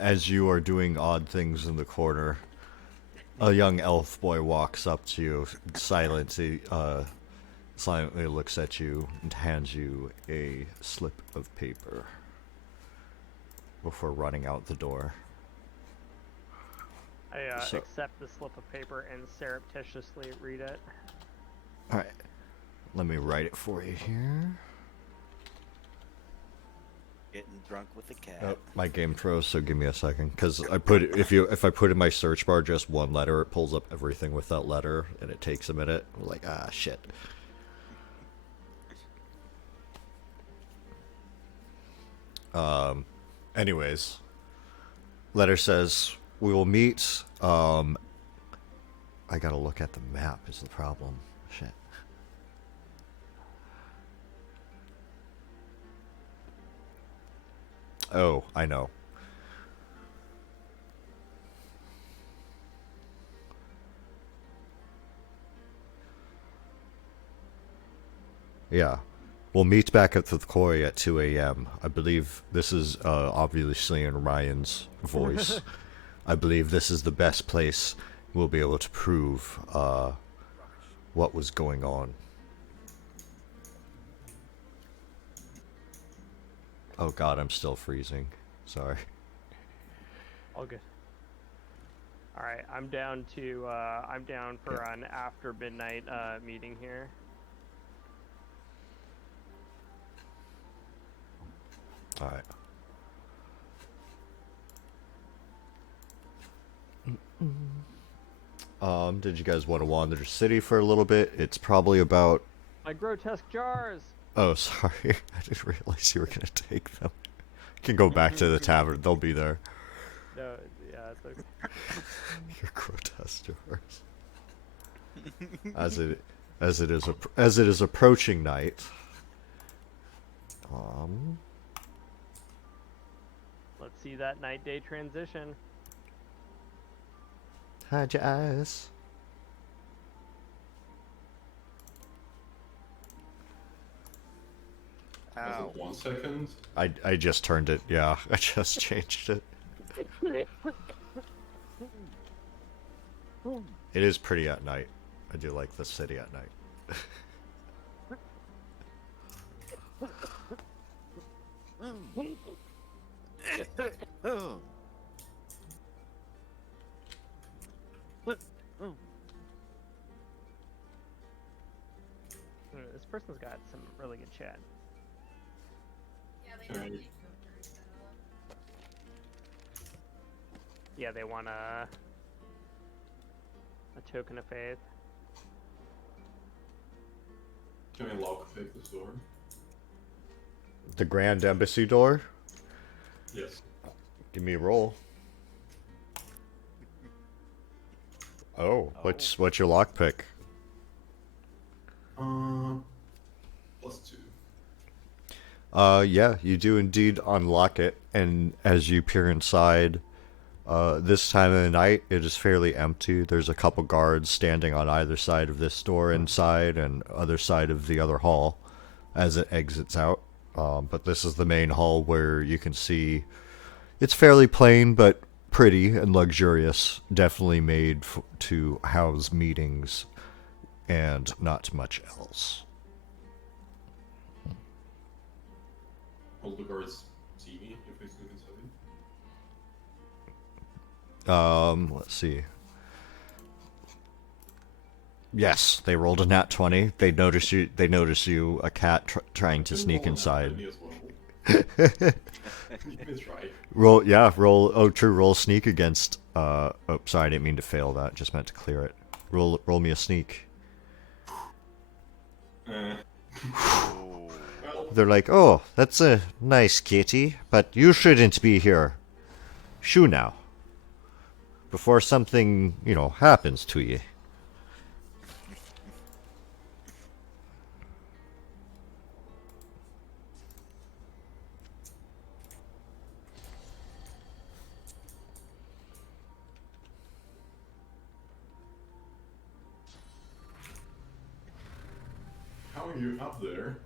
As you are doing odd things in the corner, a young elf boy walks up to you, silently looks at you and hands you a slip of paper before running out the door. I So- accept the slip of paper and surreptitiously read it. Alright, let me write it for you here. Getting drunk with a cat. Oh, my game froze, so give me a second. Because I put if I put in my search bar just one letter, it pulls up everything with that letter, and it takes a minute. I'm like, ah, shit. Anyways, letter says we will meet. I gotta look at the map. Is the problem? Shit. Oh, I know. Yeah. We'll meet back at the quarry at 2 a.m. I believe this is obviously in Ryan's voice. I believe this is the best place we'll be able to prove what was going on. Oh god, I'm still freezing. Sorry. All good. All right, I'm down for an after midnight meeting here. Alright. Did you guys want to wander the city for a little bit? It's probably about... My grotesque jars! Oh, sorry. I didn't realize you were gonna take them. You can go back to the tavern. They'll be there. No, yeah, it's okay. Your grotesque jars. As it is approaching night. Let's see that night-day transition. Hide your eyes. Was Ow. it 1 second? I just turned it. Yeah, I just changed it. It is pretty at night. I do like the city at night. This person's got some really good chat. Yeah, they Can I- don't need filters at all. Yeah, they want a token of faith. Can I lockpick this door? The Grand Embassy door? Yes. Give me a roll. Oh, what's your lockpick? +2. Yeah, you do indeed unlock it, and as you peer inside, this time of the night, it is fairly empty. There's a couple guards standing on either side of this door inside and other side of the other hall as it exits out. But this is the main hall where you can see it's fairly plain but pretty and luxurious. Definitely made to house meetings and not much else. Will the guards see me if I sneak inside? Let's see. Yes, they rolled a nat 20. They notice you, a cat trying to sneak inside. Me as well. Give me a try. Roll. Oh, true. Roll sneak against. Oh, sorry, I didn't mean to fail that. Just meant to clear it. Roll me a sneak. Oh. Well, They're like, oh, that's a nice kitty, but you shouldn't be here. Shoo now. Before something, happens to you. how are you up there?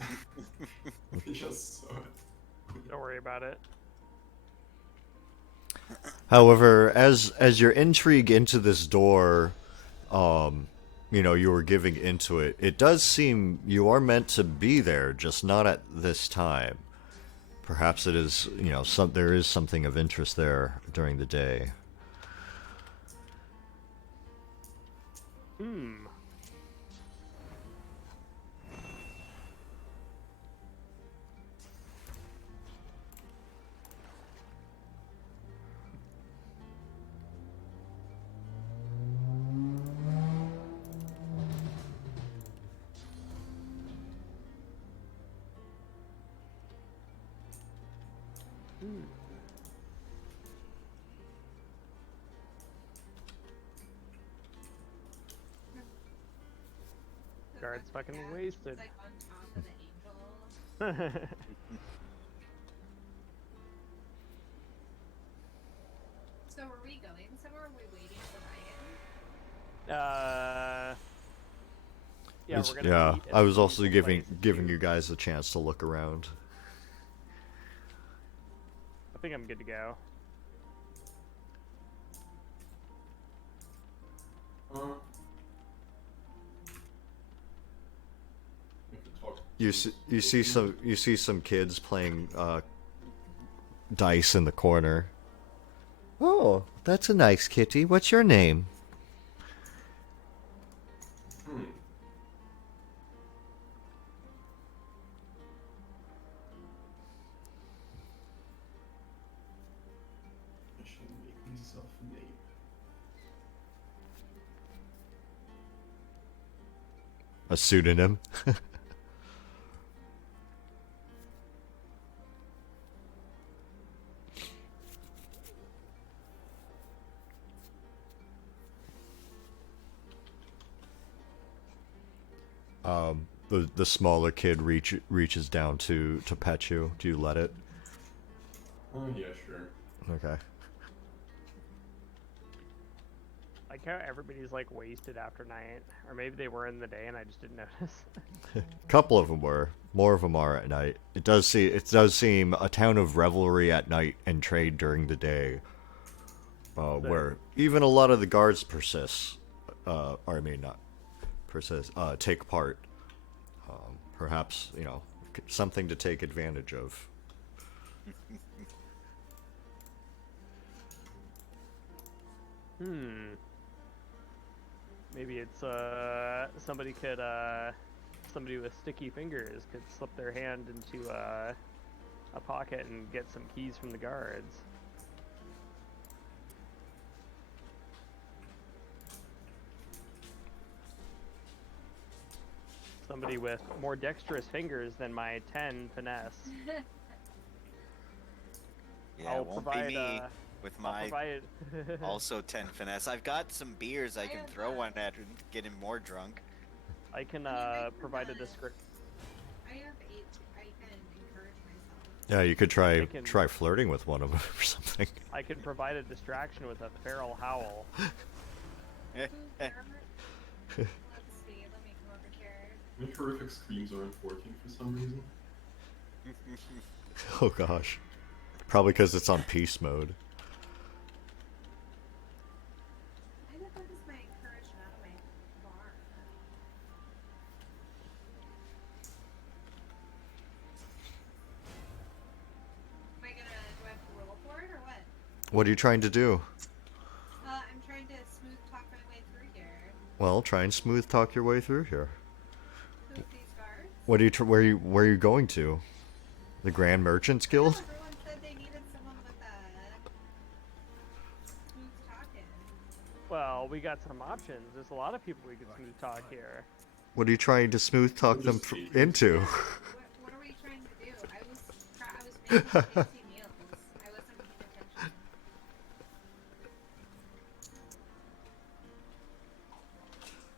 I just saw it. Don't worry about it. However, as your intrigue into this door, you were giving into it, it does seem you are meant to be there, just not at this time. Perhaps it is, there is something of interest there during the day. Hmm. The Guard's fucking cat wasted. is, like on top of the angel. So are we going somewhere? Or are we waiting for Ryan? Yeah, It's- we're gonna yeah, meet at I the was also usual giving place you to- guys a chance to look around. I think I'm good to go. I could talk. You see some kids playing dice in the corner. Oh, that's a nice kitty. What's your name? Hmm. I should make myself a name. A pseudonym. The smaller kid reaches down to pet you. Do you let it? Oh yeah, sure. Okay. Like how everybody's like wasted after night, or maybe they were in the day and I just didn't notice. A couple of them were. More of them are at night. It does seem a town of revelry at night and trade during the day. Where even a lot of the guards persist. Or I mean not persist. Take part. Perhaps something to take advantage of. Maybe it's somebody with sticky fingers could slip their hand into a pocket and get some keys from the guards. Somebody with more dexterous fingers than my 10 finesse. Yeah, I'll it won't provide, be me with I'll my provide. also 10 finesse. I've got some beers I can throw one at and get him more drunk. I can I can, provide a description. I have 8. I can encourage myself. Yeah, you could I can- try flirting with one of them or something. I can provide a distraction with a feral howl. Who's there? Let's see. Let me come over here. My horrific screams aren't working for some reason. Oh gosh. Probably because it's on peace mode. Why the fuck is my encouragement out of my bar? Am I gonna, do I have to roll for it or what? What are you trying to do? I'm trying to smooth talk my way through here. Well, try and smooth talk your way through here. Who's these guards? What are you where are you going to? The Grand Merchants Guild? Everyone said they needed someone with smooth talking. Well, we got some options. There's a lot of people we could smooth talk here. What are you trying to smooth talk them into? What are we trying to do? I was making fancy meals. I wasn't paying attention.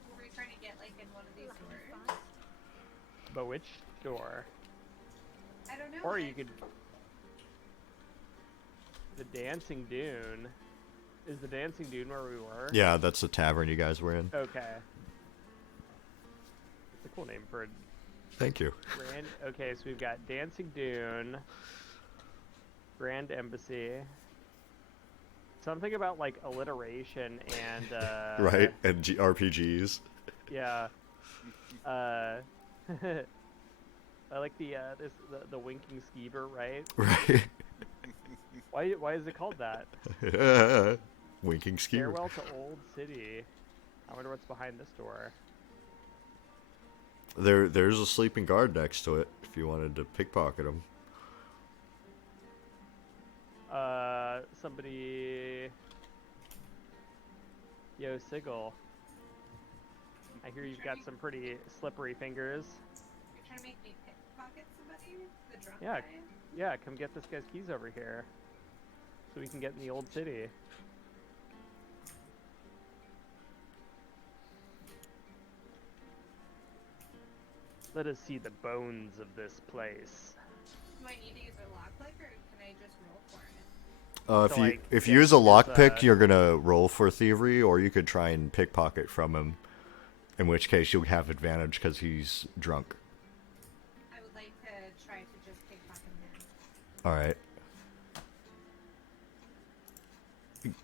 Were we trying to get like in one of these doors? But which door? I don't know. Or you could. The Dancing Dune. Is the Dancing Dune where we were? Yeah, that's the tavern you guys were in. Okay. It's a cool name for a Thank you. grand. Okay, so we've got Dancing Dune, Grand Embassy. Something about like alliteration and Right? And RPGs. Yeah. I like the winking skeever, right? Right. Why is it called that? Winking skewer. Farewell to Old City. I wonder what's behind this door. There's a sleeping guard next to it if you wanted to pickpocket him. Somebody. Yo, Sigil. I hear you've got some pretty slippery fingers. You're trying to make me pickpocket somebody? The drunk Yeah. guy? Yeah, come get this guy's keys over here, so we can get in the old city. Let us see the bones of this place. Do I need to use a lockpick or can I just roll for it? If So, you like, if yeah, you use a it's, lockpick, you're gonna roll for thievery, or you could try and pickpocket from him. In which case, you'll have advantage because he's drunk. I would like to try to just pickpocket him. All right.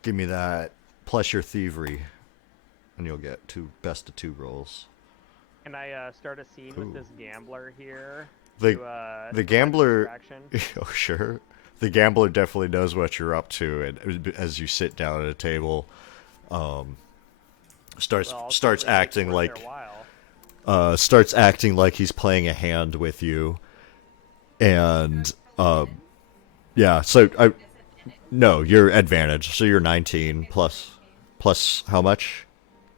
Give me that plus your thievery, and you'll get best of 2 rolls. Can I start a scene with this gambler here? The to the provide gambler. distraction? Oh sure. The gambler definitely knows what you're up to, and as you sit down at a table, starts Well, I'll starts certainly make it acting worth like their while. starts acting like he's playing a hand with you, and yeah. So Disadvantage. no, you're advantage. So you're 19 plus how much?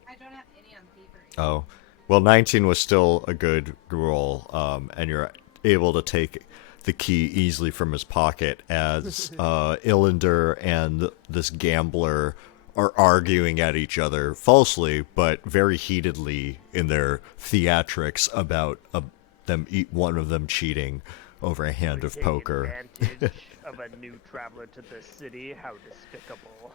I don't have any on thievery. Oh, well, 19 was still a good roll, and you're able to take the key easily from his pocket as Illander and this gambler are arguing at each other falsely, but very heatedly in their theatrics about one of them cheating over a hand of Take poker. advantage of a new traveler to the city. How despicable.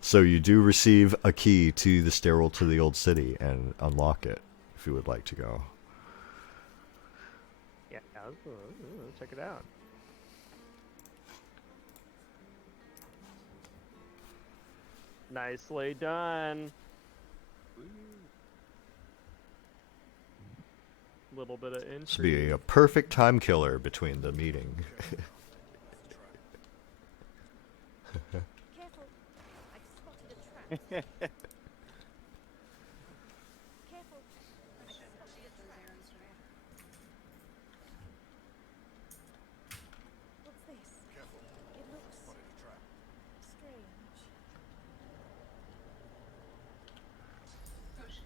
So you do receive a key to the stairwell to the old city and unlock it if you would like to go. Yeah, let's check it out. Nicely done. Little bit of intrigue. This would be a perfect time killer between the meeting. Careful. I've spotted a trap. Careful. I should probably get those arrows, right? What's this? Careful. It looks strange. Oh shit.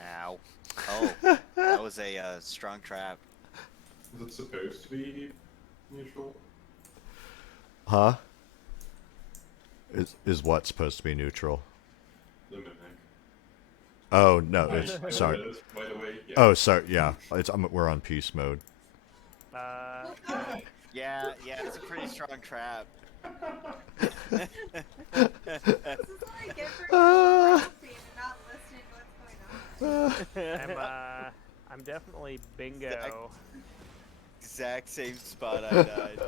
Ow. Oh, that was a strong trap. Is it supposed to be neutral? Huh? Is what supposed to be neutral? The mimic. Oh no, I it's know sorry. it is, by the way. Yeah. Oh sorry, yeah. We're on peace mode. Yeah, it's a pretty strong trap. This is what I get for royalty and not listening to what's going on. I'm definitely bingo. Exact same spot I died.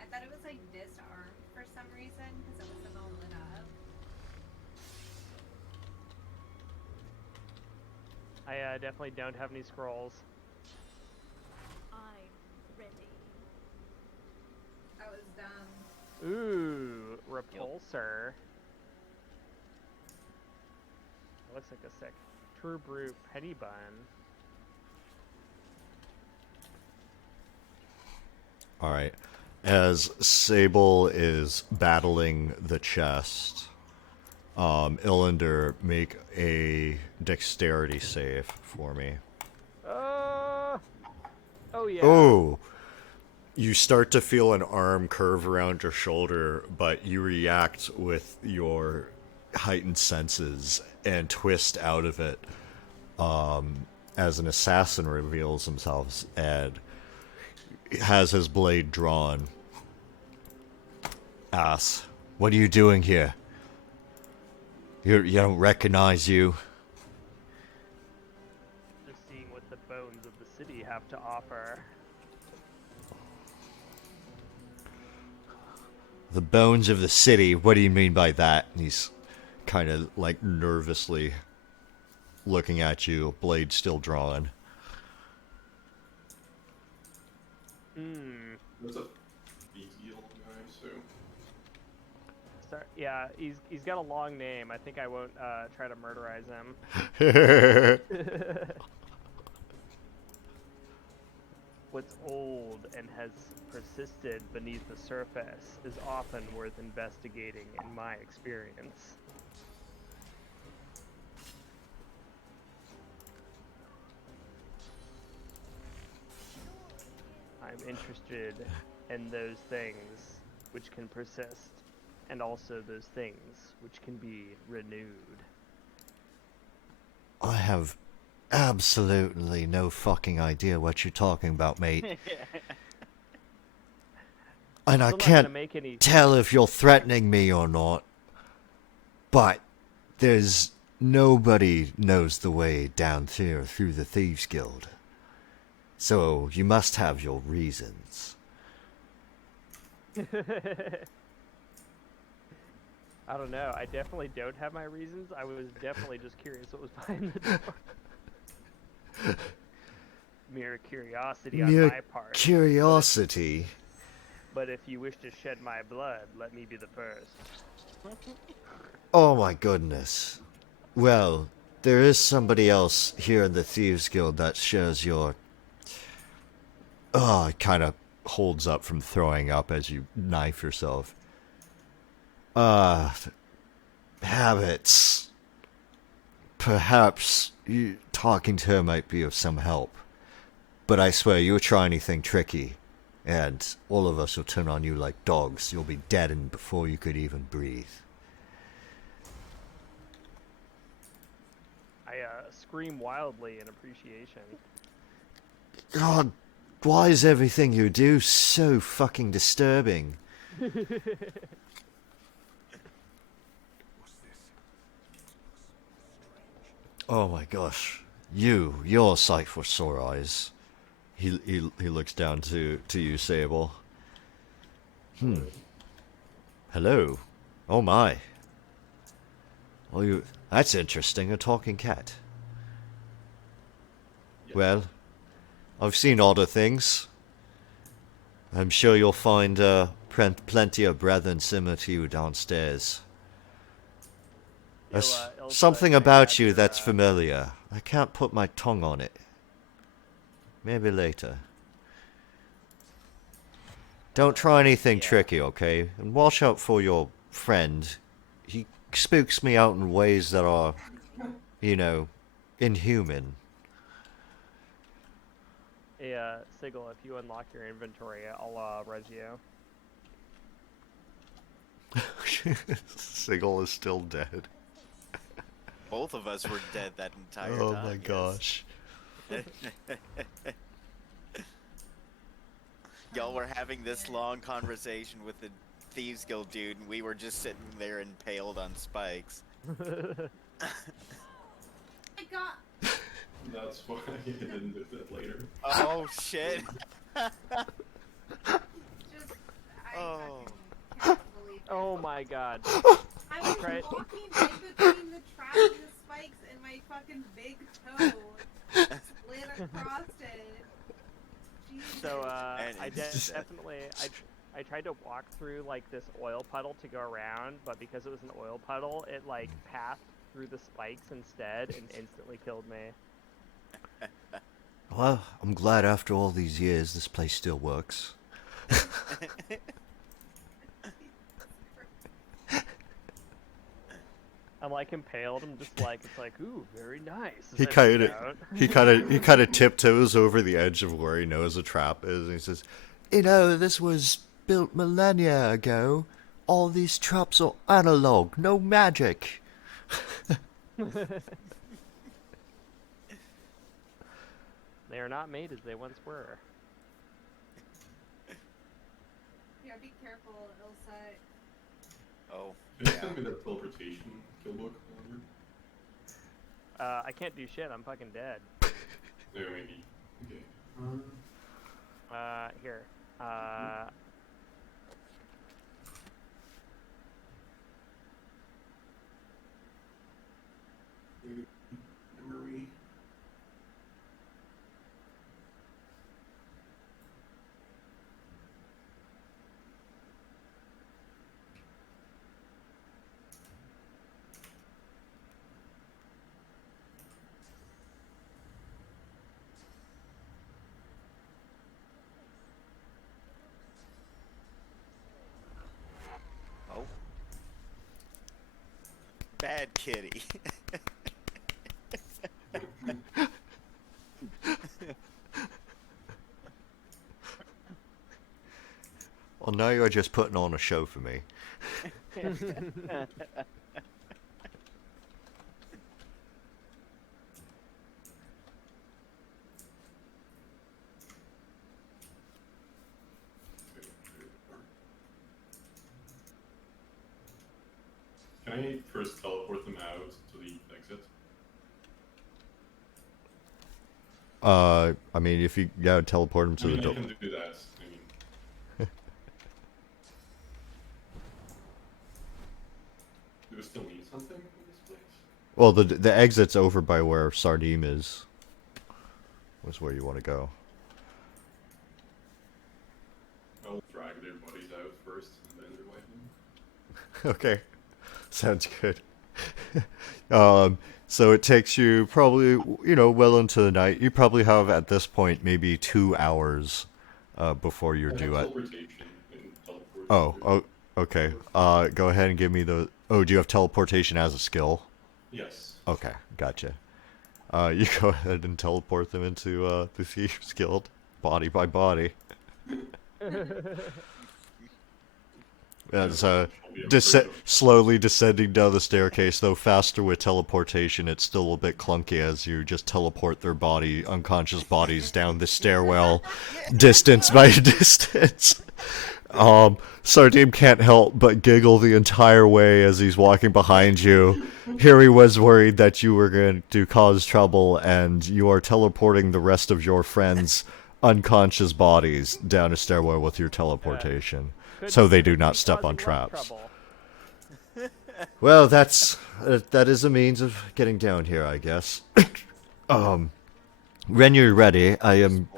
I thought it was like disarmed for some reason because it wasn't all lit up. I definitely don't have any scrolls. I'm ready. That was dumb. Ooh, repulsor. That looks like a sick True Brew penny bun. All right. As Sable is battling the chest, Illander, make a dexterity save for me. Oh yeah. Oh! You start to feel an arm curve around your shoulder, but you react with your heightened senses and twist out of it as an assassin reveals himself and has his blade drawn. Asks, "What are you doing here? You don't recognize you?" Just seeing what the bones of the city have to offer. The bones of the city? What do you mean by that? And he's kind of like nervously looking at you, blade still drawn. That's a beefy old guy, so. Sorry, yeah, he's got a long name. I think I won't try to murderize him. what's old and has persisted beneath the surface is often worth investigating, in my experience. I'm interested in those things which can persist, and also those things which can be renewed. I have absolutely no fucking idea what you're talking about, mate. And I Still not gonna can't make any. tell if you're threatening me or not. But there's nobody knows the way down here through the Thieves Guild. So you must have your reasons. I don't know. I definitely don't have my reasons. I was definitely just curious what was behind the door. Mere curiosity on Mere my part. curiosity. But if you wish to shed my blood, let me be the first. Oh my goodness. Well, there is somebody else here in the Thieves Guild that shares your... Oh, it kind of holds up from throwing up as you knife yourself. Habits. Perhaps you talking to her might be of some help. But I swear, you try anything tricky, and all of us will turn on you like dogs. You'll be deadened before you could even breathe. I scream wildly in appreciation. God, why is everything you do so fucking disturbing? What's this? Oh my gosh. You're a sight for sore eyes. He looks down to you, Sable. Hello. Oh my. Oh, that's interesting, a talking cat. Well, I've seen odder things. I'm sure you'll find plenty of brethren similar to you downstairs. There's Ilsa, something can I about grab you your, that's familiar. I can't put my tongue on it. Maybe later. Don't try anything yeah. tricky, okay? And watch out for your friend. He spooks me out in ways that are, inhuman. Hey, Sigil, if you unlock your inventory, I'll res you. Sigil is still dead. Both of us were dead that entire time. Oh my yes. gosh. Y'all were having this long conversation with the Thieves Guild dude, and we were just sitting there impaled on spikes. I got. That's why I didn't do that later. Oh shit! Just. Oh. Fucking can't believe it. Oh my god. I was Right. walking in between the trap and the spikes, and my fucking big toe slid across it. Jesus. So, And I it's- definitely, I tried to walk through, like, this oil puddle to go around, but because it was an oil puddle, it, like, passed through the spikes instead and instantly killed me. Well, I'm glad after all these years this place still works. I'm, like, impaled. I'm just like, it's like, ooh, very nice. as He I look kind out. of tiptoes over the edge of where he knows a trap is, and he says, this was built millennia ago. All these traps are analog, no magic." They are not made as they once were. Yeah, be careful, Ilsa. Oh. Can you send me that teleportation kill book? Wonder? I can't do shit. I'm fucking dead. Yeah, maybe. Okay. Here. Memory. Bad kitty. Well, now you're just putting on a show for me. Can I first teleport them out to the exit? I mean, if you gotta teleport him to I mean, the I door. can do that. I mean, do we still need something in this place? Well, the exit's over by where Sardim is. Was where you want to go. I'll drag their bodies out first, and then revive them. Okay, sounds good. So it takes you probably, well into the night. You probably have at this point maybe 2 hours before you're I have due at. teleportation and teleport. Oh, okay. Go ahead and give me the. Oh, do you have teleportation as a skill? Yes. Okay, gotcha. You go ahead and teleport them into the Thieves Guild, body by body. As slowly descending down the staircase, though faster with teleportation, it's still a bit clunky as you just teleport their unconscious bodies down the stairwell, distance by distance. Sardim can't help but giggle the entire way as he's walking behind you. Here he was worried that you were going to cause trouble, and you are teleporting the rest of your friends' unconscious bodies down a stairwell with your teleportation. So they do not step on traps. Well, that is a means of getting down here, I guess. When you're ready, I am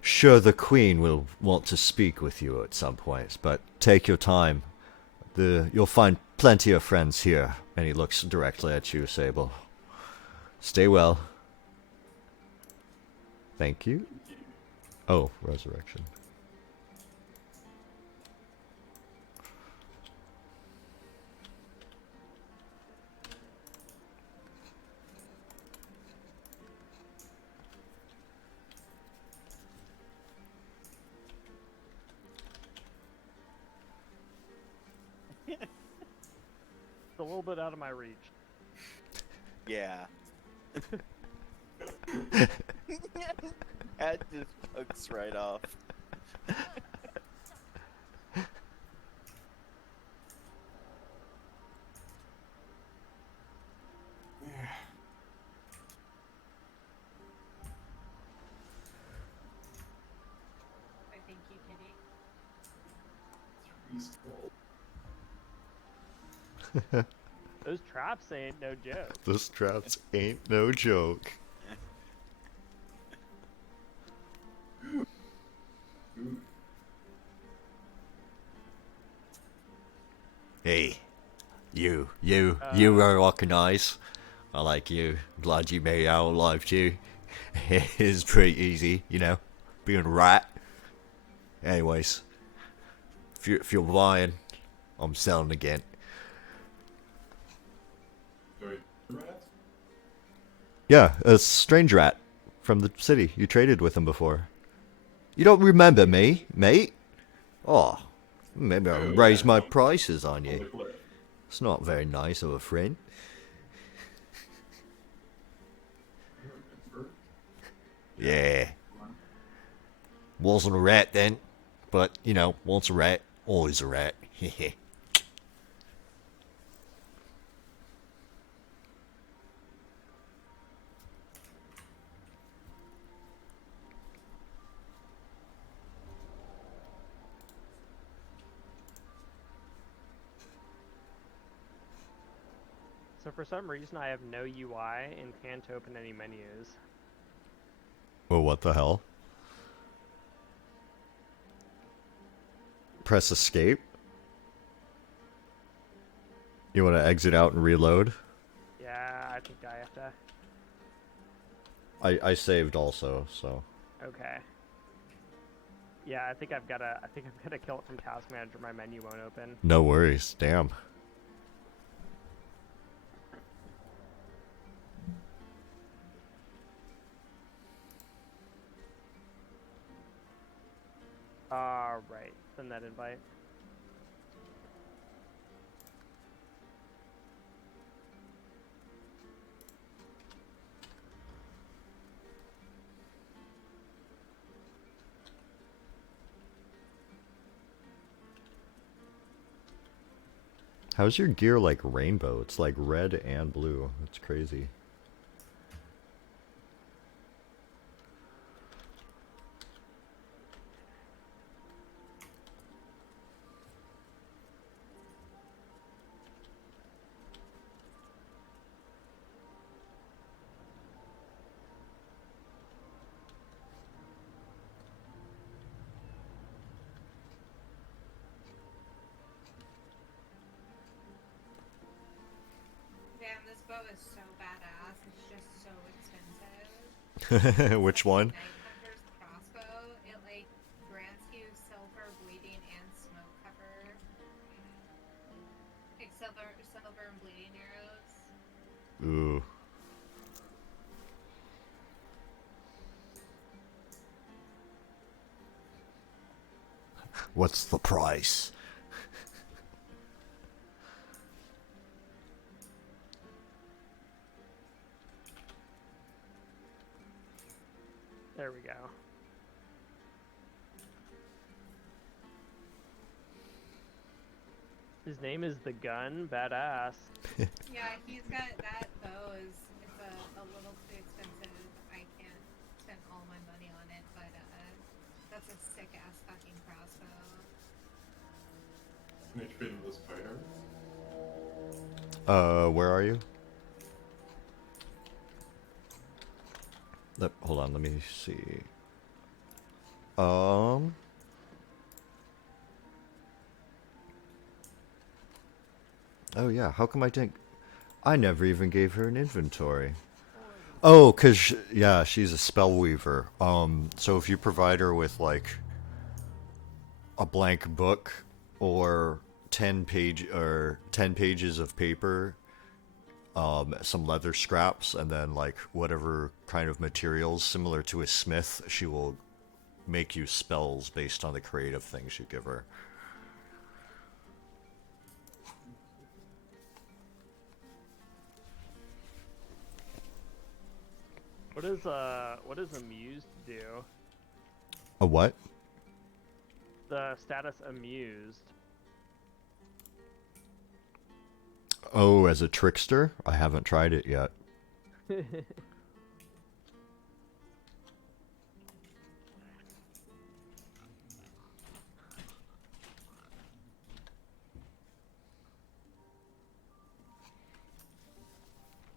sure the Queen will want to speak with you at some point, but take your time. You'll find plenty of friends here. And he looks directly at you, Sable. Stay well. Thank you. Oh, resurrection. It's a little bit out of my reach. Yeah. That just hooks right off. I thank you, Kitty. Those traps ain't no joke. Those traps ain't no joke. Hey, you recognize. I like you. Glad you made it out alive too. It's pretty easy, being a rat. Anyways, if you're buying, I'm selling again. Sorry, rat? Yeah, a strange rat from the city. You traded with him before. You don't remember me, mate? Oh, maybe I'll raise my prices on you. It's not very nice of a friend. Yeah. Wasn't a rat then, but, once a rat, always a rat. So for some reason I have no UI and can't open any menus. Well, what the hell? Press escape. You want to exit out and reload? Yeah, I think I have to. I saved also, so. Okay. Yeah, I think I've gotta kill it from Task Manager. My menu won't open. No worries. Damn. Right. Send that invite. How's your gear like rainbow? It's like red and blue. It's crazy. Damn, this bow is so badass. It's just so expensive. Which It's like one? the Night Hunter's crossbow. It like grants you silver, bleeding, and smoke cover. Like silver and bleeding arrows. Ooh. What's the price? There we go. His name is the Gun. Badass. Yeah, he's got that bow is it's a little too expensive. I can't spend all my money on it, but that's a sick ass fucking crossbow. Can I trade this fighter? Where are you? Hold on, let me see. Oh yeah, how come I didn't... I never even gave her an inventory. Oh, yeah, she's a spellweaver. So if you provide her with, like, a blank book or 10 pages of paper, some leather scraps, and then, like, whatever kind of materials similar to a smith, she will make you spells based on the creative things you give her. What does amused do? A what? The status amused. Oh, as a trickster? I haven't tried it yet.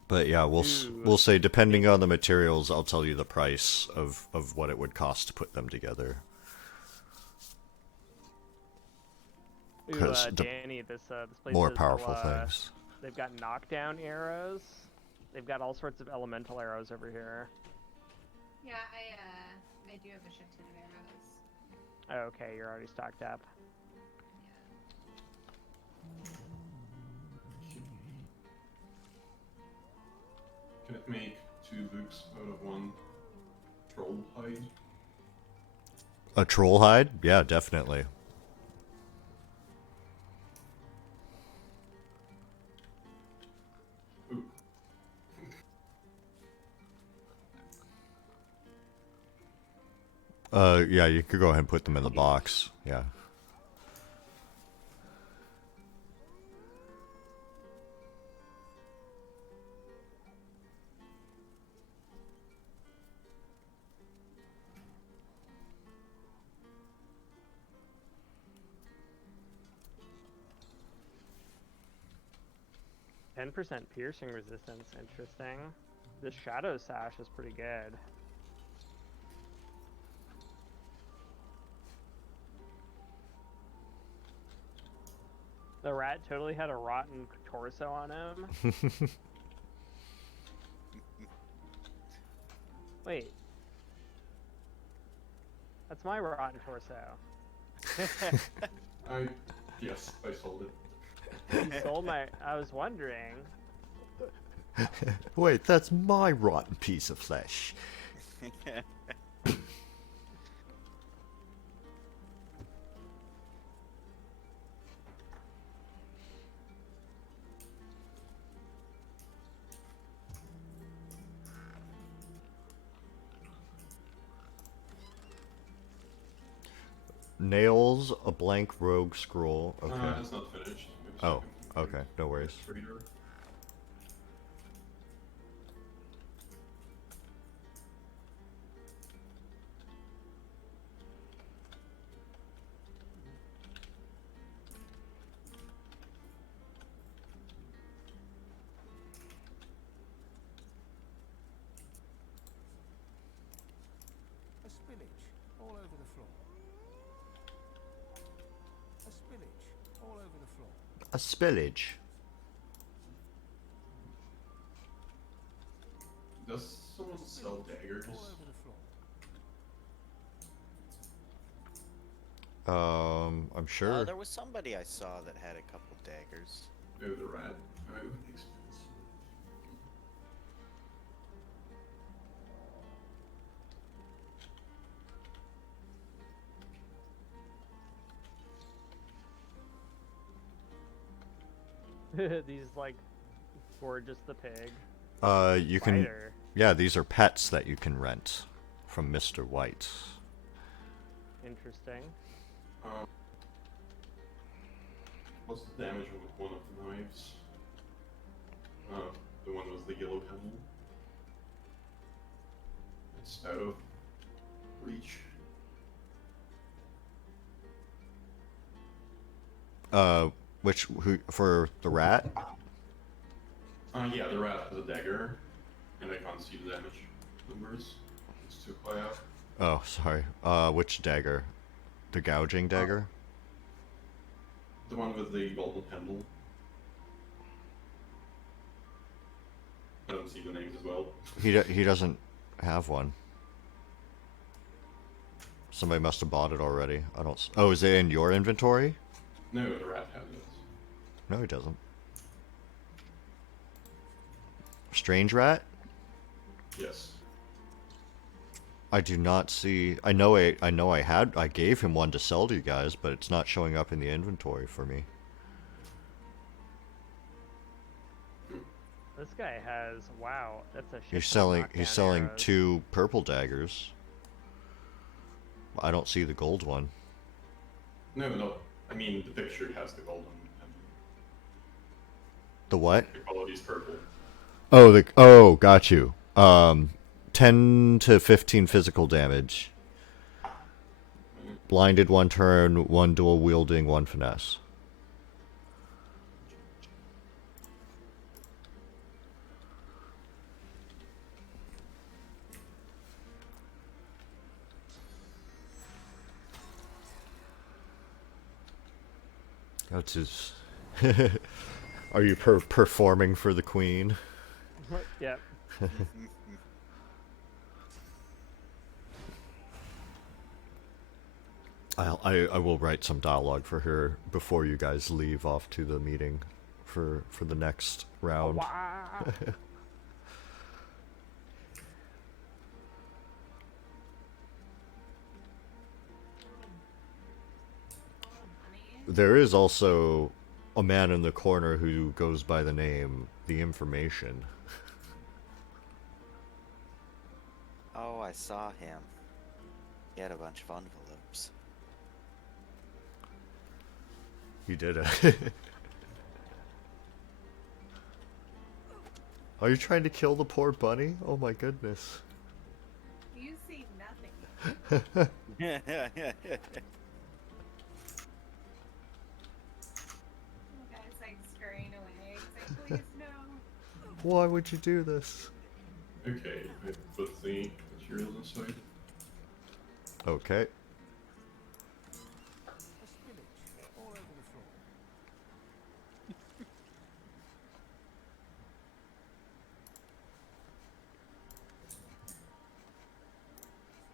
But yeah, we'll say depending on the materials, I'll tell you the price of what it would cost to put them together. Ooh, Danny, this place more has powerful things. They've got knockdown arrows. They've got all sorts of elemental arrows over here. Yeah, I do have a shit ton of arrows. Okay, you're already stocked up. Can it make 2 books out of 1 troll hide? A troll hide? Yeah, definitely. Ooh. Yeah, you could go ahead and put them in the box. Yeah. %, piercing resistance, interesting. This shadow sash is pretty good. The rat totally had a rotten torso on him. Wait. That's my rotten torso. Yes, I sold it. You sold my... I was wondering. Wait, that's my rotten piece of flesh. nails, a blank rogue scroll. Okay. It's not finished. Maybe Oh, second complete. okay, no worries. Trader. A spillage all over the floor. A spillage all over the floor. A spillage. Does someone sell daggers? All over the floor. I'm sure. There was somebody I saw that had a couple daggers. Oh, the rat. Oh, expensive. These like gorgeous the pig. You can. Spider. Yeah, these are pets that you can rent from Mr. White. Interesting. What's the damage on one of the knives? The one was the yellow handle. It's out of reach. Who for the rat? Yeah, the rat has a dagger, and I can't see the damage numbers. It's too high up. Oh, sorry. Which dagger? The gouging dagger? The one with the golden handle. I don't see the names as well. He doesn't have one. Somebody must have bought it already. I don't. Oh, is it in your inventory? No, the rat has it. No, he doesn't. Strange rat? Yes. I do not see. I know I gave him one to sell to you guys, but it's not showing up in the inventory for me. This guy has wow. That's a shit. He's ton of selling. knockdown He's selling arrows. 2 purple daggers. I don't see the gold one. No. I mean, the picture has the golden handle. The what? The quality's purple. Oh, got you. 10 to 15 physical damage. Blinded 1 turn, 1 dual wielding, 1 finesse. That's his. Are you performing for the queen? Yep. I will write some dialogue for her before you guys leave off to the meeting for the next round. Wow. There is also a man in the corner who goes by the name The Information. Oh, I saw him. He had a bunch of envelopes. He did it. Are you trying to kill the poor bunny? Oh my goodness. You see nothing. The guy's like scurrying away. He's like, please no. Why would you do this? Okay, I put the materials inside. Okay. A spillage all over the floor.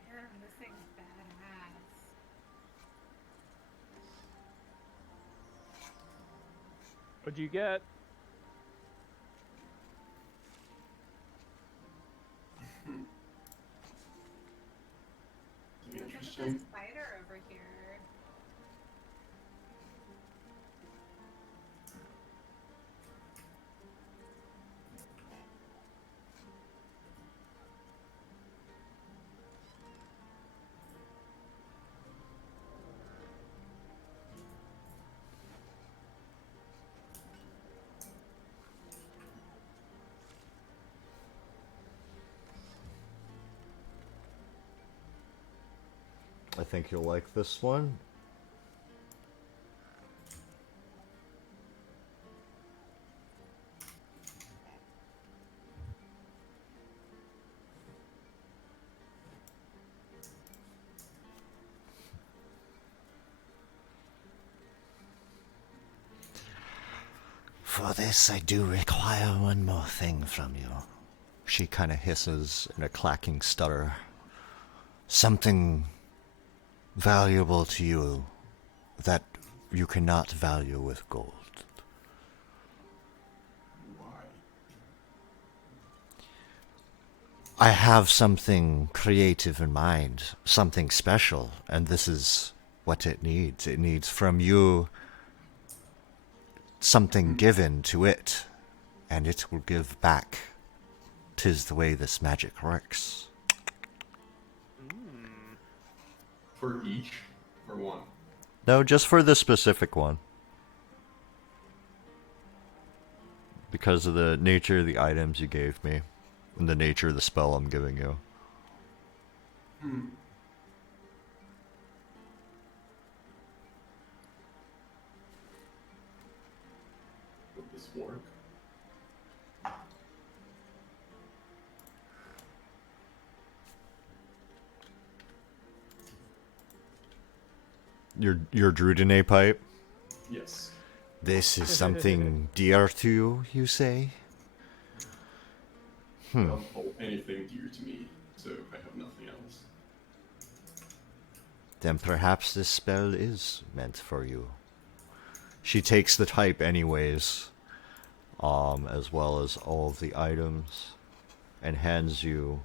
Damn, this thing's badass. What'd you get? Be Look at this interesting. spider over here. I think you'll like this one. For this, I do require one more thing from you. She kind of hisses in a clacking stutter. Something valuable to you that you cannot value with gold. Why? I have something creative in mind, something special, and this is what it needs. It needs from you something given to it, and it will give back. 'Tis the way this magic works. For each or one? No, just for this specific one. Because of the nature of the items you gave me, and the nature of the spell I'm giving you. Would this work? Your Drudene pipe? Yes. This is something dear to you, you say? I'll hold anything dear to me, so I have nothing else. Then perhaps this spell is meant for you. She takes the type anyways, as well as all of the items, and hands you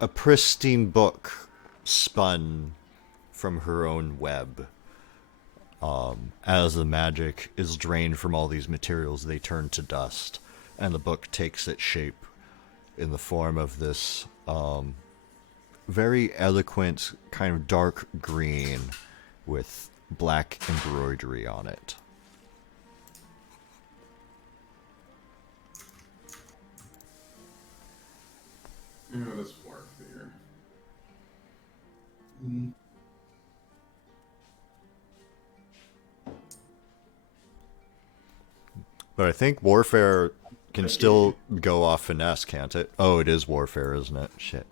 a pristine book spun from her own web. As the magic is drained from all these materials, they turn to dust, and the book takes its shape in the form of this very eloquent, kind of dark green with black embroidery on it. Yeah, this work there. But I think warfare can still go off finesse, can't it? Oh, it is warfare, isn't it? Shit.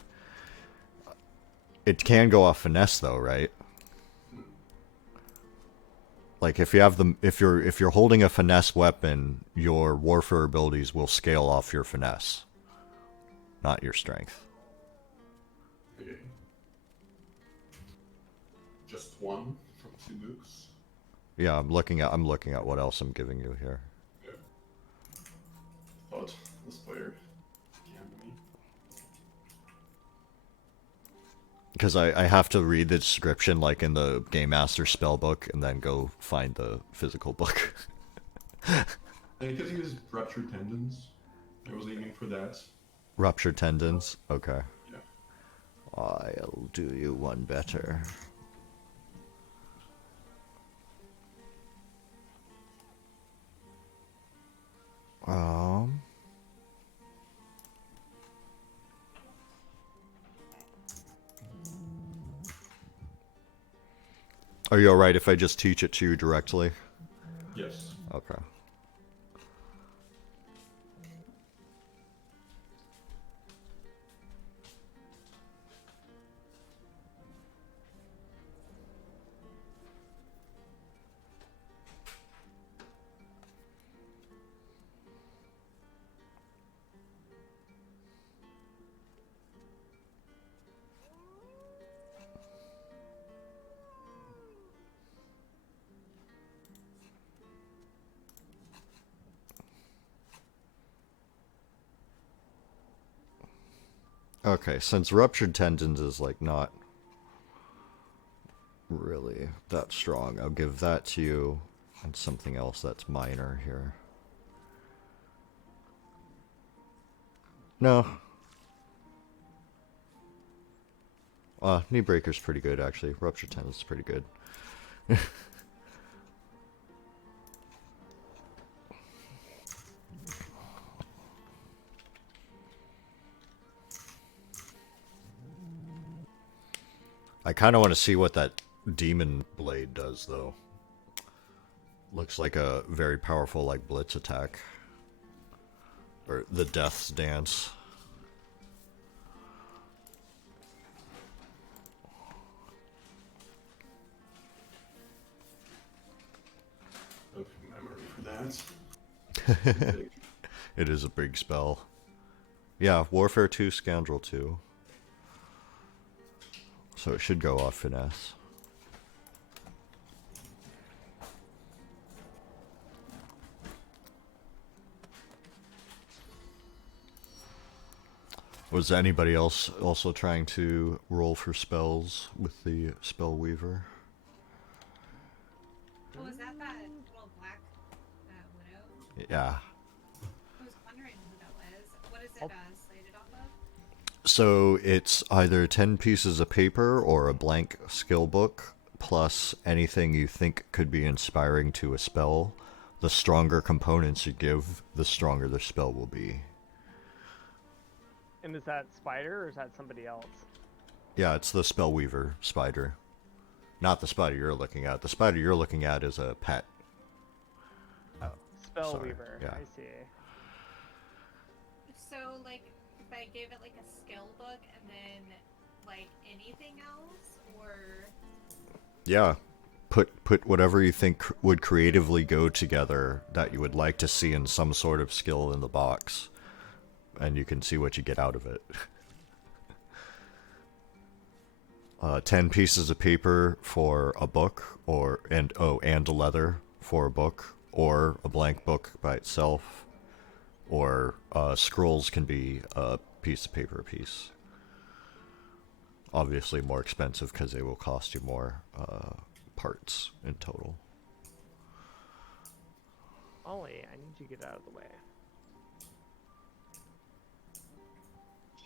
It can go off finesse though, right? Like if you have the if you're holding a finesse weapon, your warfare abilities will scale off your finesse, not your strength. Okay. Just one from 2 books. Yeah, I'm looking at what else I'm giving you here. Yeah. Thought this player can me. Because I have to read the description like in the Game Master spellbook and then go find the physical book. And because he was ruptured tendons, I was aiming for that. Ruptured tendons? Okay. Yeah. I'll do you one better. Are you alright if I just teach it to you directly? Yes. Okay. Okay, since ruptured tendons is like not really that strong, I'll give that to you and something else that's minor here. No. Knee breaker's pretty good actually. Ruptured tendons is pretty good. I kind of want to see what that demon blade does, though. Looks like a very powerful, like, blitz attack. Or the Death's Dance. Okay, memory for that. It is a big spell. Yeah, Warfare 2, Scoundrel 2. So it should go off Finesse. Was anybody else also trying to roll for spells with the Spell Weaver? Oh, is that little black widow? Yeah. I was wondering who that was. What is it slated off of? So it's either 10 pieces of paper or a blank skill book, plus anything you think could be inspiring to a spell. The stronger components you give, the stronger the spell will be. And is that Spider or is that somebody else? Yeah, it's the Spellweaver spider. Not the spider you're looking at. The spider you're looking at is a pet. Spellweaver. yeah. I see. So, like, if I gave it like a skill book and then like anything else, or Yeah. Put whatever you think would creatively go together that you would like to see in some sort of skill in the box. And you can see what you get out of it. 10 pieces of paper for a book, and leather for a book, or a blank book by itself, or scrolls can be a piece of paper apiece. Obviously more expensive because they will cost you more parts in total. Ollie, I need you to get out of the way.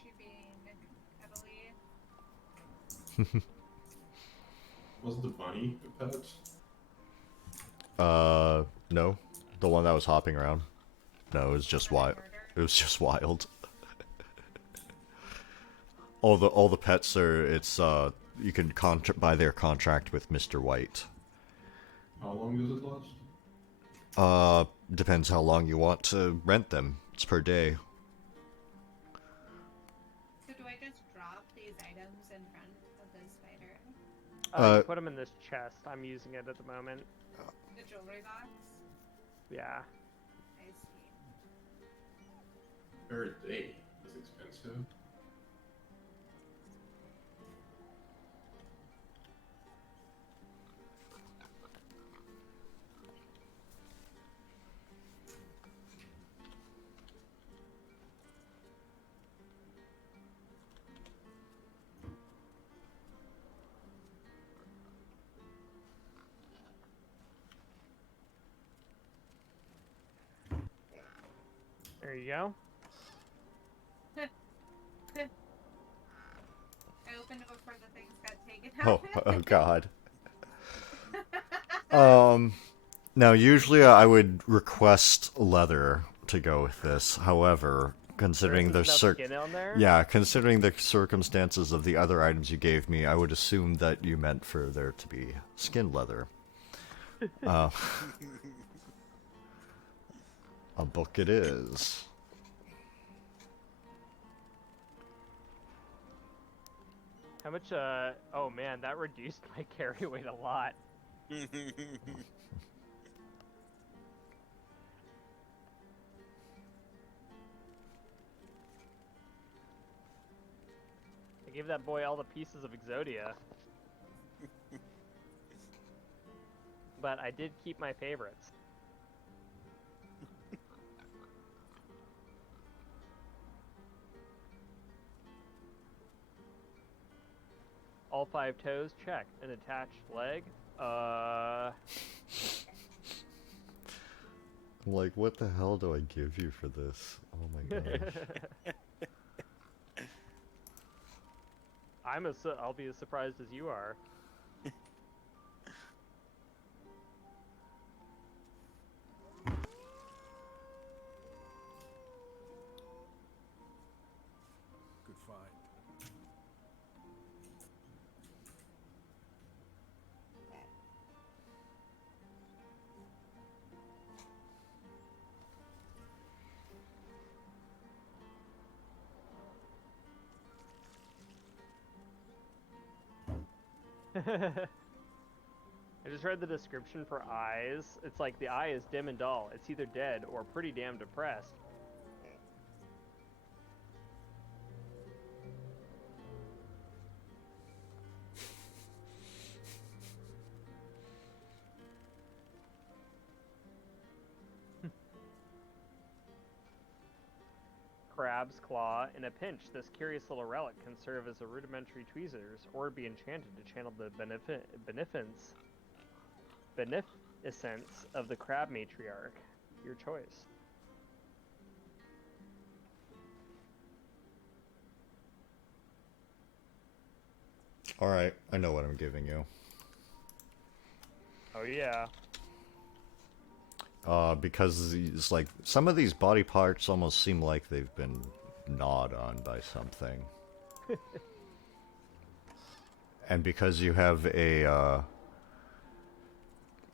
she being heavily. Was the bunny a pet? No. The one that was hopping around. No, it was just wild. Murder? It was just wild. all the pets are, you can buy their contract with Mr. White. How long does it last? Depends how long you want to rent them. It's per day. So do I just drop these items in front of the spider? You put them in this chest. I'm using it at the moment. The jewelry box? Yeah. I see. Per day. That's expensive. There you go. I opened it before the things got taken Oh, out. oh god. Now usually I would request leather to go with this. However, considering the skin on there? considering the circumstances of the other items you gave me, I would assume that you meant for there to be skin leather. A book it is. How much, oh man, that reduced my carry weight a lot. I gave that boy all the pieces of Exodia. But I did keep my favorites. All 5 toes, check. An attached leg? I'm like, what the hell do I give you for this? Oh my gosh. I'll be as surprised as you are. Good find. I just read the description for eyes. It's like the eye is dim and dull. It's either dead or pretty damn depressed. Crab's claw. In a pinch, this curious little relic can serve as a rudimentary tweezers or be enchanted to channel the beneficence of the crab matriarch. Your choice. Alright, I know what I'm giving you. Oh yeah. Because it's like some of these body parts almost seem like they've been gnawed on by something. And because you have a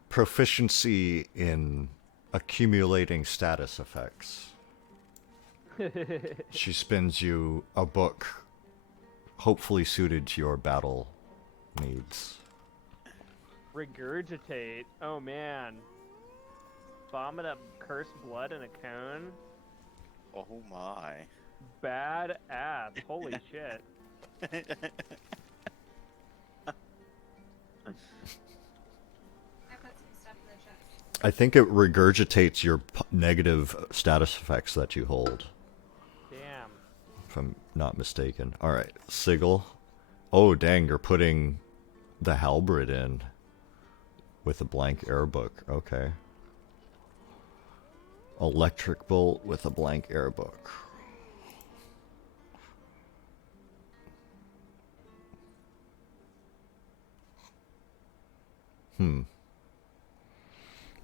proficiency in accumulating status effects, she spins you a book hopefully suited to your battle needs. Regurgitate. Oh man. Vomit up cursed blood in a cone. Oh my. Bad ass. Holy shit. I put some stuff in the chest. I think it regurgitates your negative status effects that you hold, Damn. if I'm not mistaken. Alright, Sigil. Oh, dang, you're putting the halberd in with a blank air book. Okay. Electric bolt with a blank air book.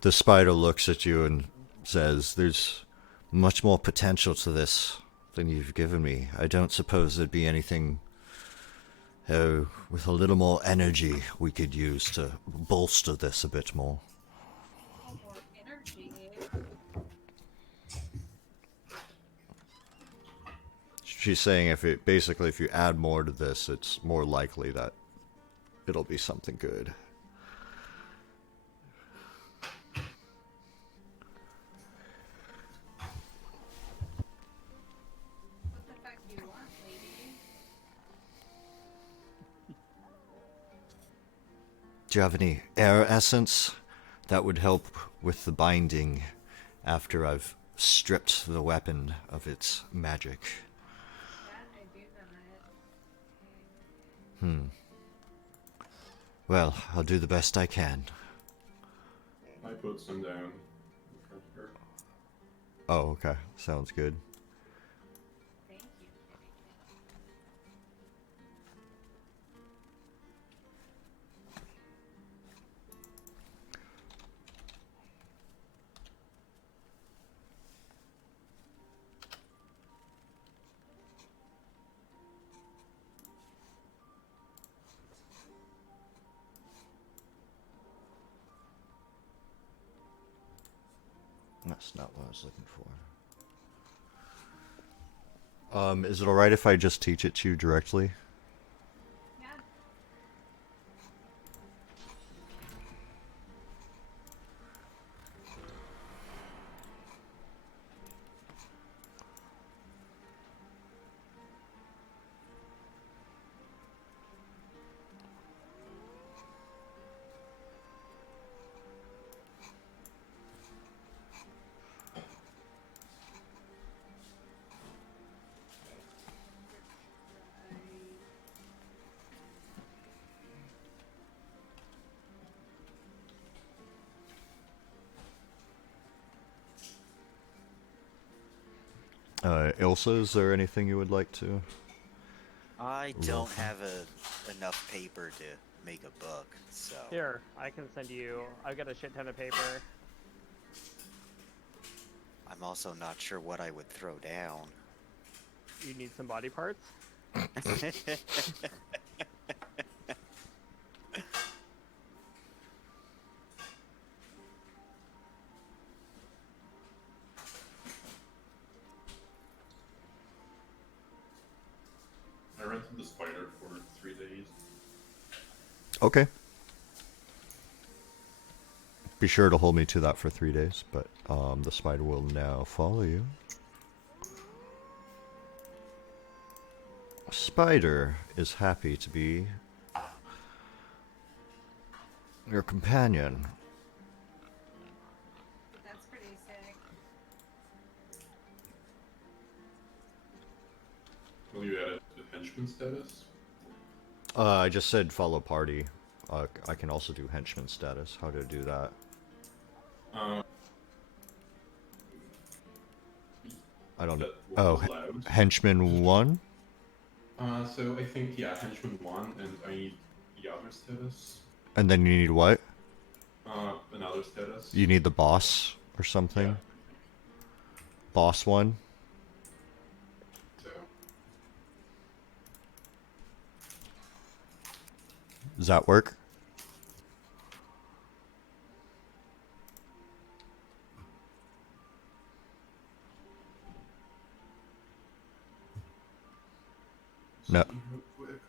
The spider looks at you and says, "There's much more potential to this than you've given me. I don't suppose there'd be anything with a little more energy we could use to bolster this a bit more." More energy. She's saying if you add more to this, it's more likely that it'll be something good. What the fuck do you want, lady? Do you have any air essence that would help with the binding after I've stripped the weapon of its magic? That I do not. Well, I'll do the best I can. I put some down in front of her. Oh, okay. Sounds good. Thank you. That's not what I was looking for. Is it alright if I just teach it to you directly? Yeah. Ilsa, is there anything you would like to? I don't have enough paper to make a book, so. Here, I can send you. I've got a shit ton of paper. I'm also not sure what I would throw down. You need some body parts? I rented the spider for 3 days. Okay. Be sure to hold me to that for 3 days, but the spider will now follow you. Spider is happy to be your companion. That's pretty sick. Will you add it to henchman status? I just said follow party. I can also do henchman status. How to do that? Uh, I don't know. that Oh, was allowed. henchman 1? So I think, yeah, henchman 1, and I need the other status. And then you need what? Another status. You need the boss or Yeah. something? Boss 1? So, Does that work? No. see real quick.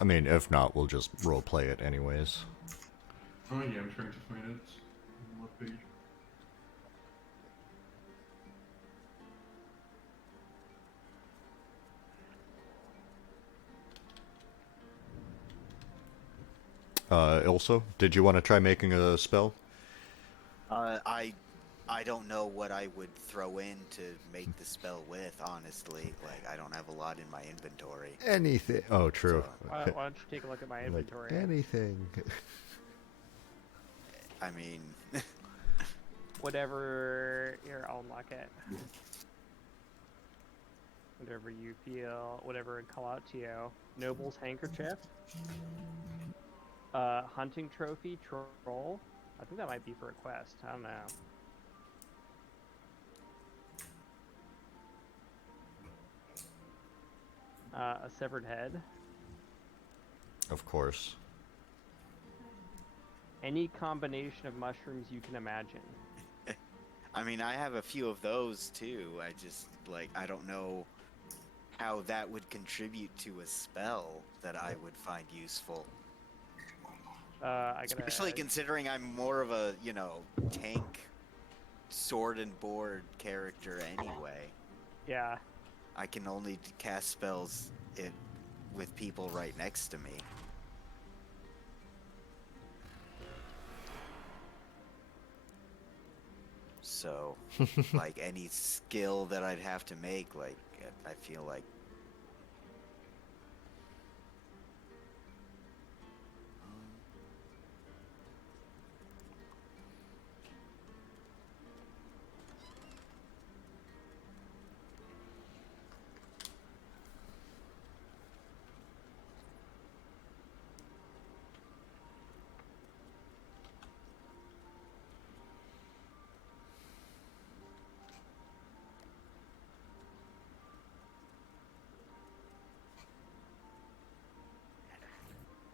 I mean, if not, we'll just roleplay it anyways. Oh yeah, I'm trying to find it. On what page? Also, did you want to try making a spell? I don't know what I would throw in to make the spell with, honestly. Like, I don't have a lot in my inventory. Anything. Oh, true. Why don't you take a look at my Like inventory? anything. I mean, Whatever. Here, I'll unlock it. Whatever you feel, whatever would call out to you. Noble's handkerchief. Hunting trophy, troll. I think that might be for a quest. I don't know. A severed head. Of course. Any combination of mushrooms you can imagine. I mean, I have a few of those too. I just, like, I don't know how that would contribute to a spell that I would find useful. I gotta. Especially considering I'm more of a, tank, sword and board character anyway. Yeah. I can only cast spells with people right next to me. So, like, any skill that I'd have to make, like, I feel like...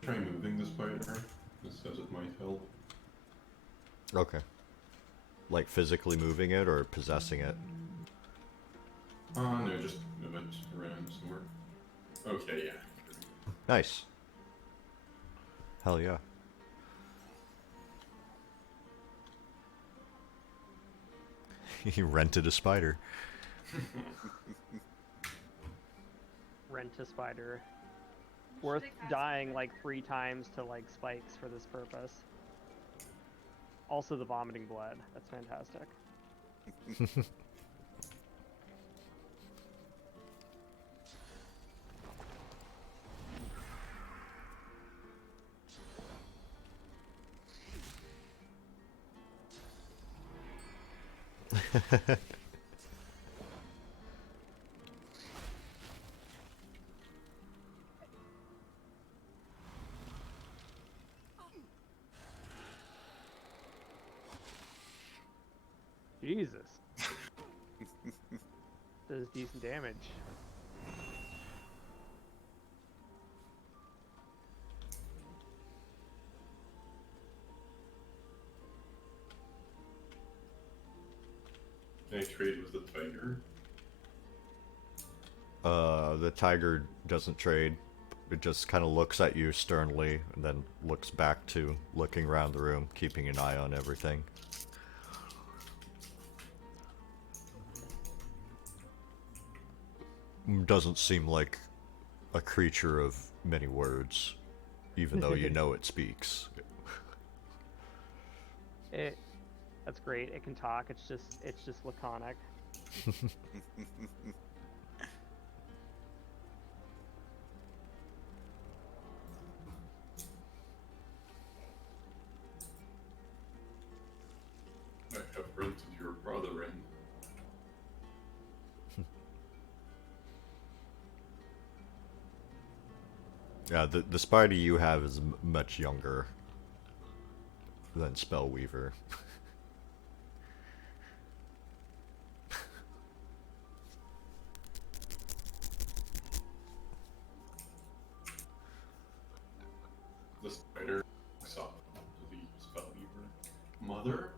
Try moving the spider. It says it might help. Okay. Like physically moving it or possessing it? No, just move it around somewhere. Okay, yeah. Nice. Hell yeah. He rented a spider. Rent a spider. Worth dying like 3 times to like spikes for this purpose. Also the vomiting blood. That's fantastic. Jesus. Does decent damage. Can I trade with the tiger? The tiger doesn't trade. It just kind of looks at you sternly and then looks back to looking around the room, keeping an eye on everything. Doesn't seem like a creature of many words, even though you know it speaks. That's great. It can talk. It's just laconic. I have rented your brother in. Yeah, the spider you have is much younger than Spellweaver. The spider looks up to the spellweaver. Mother?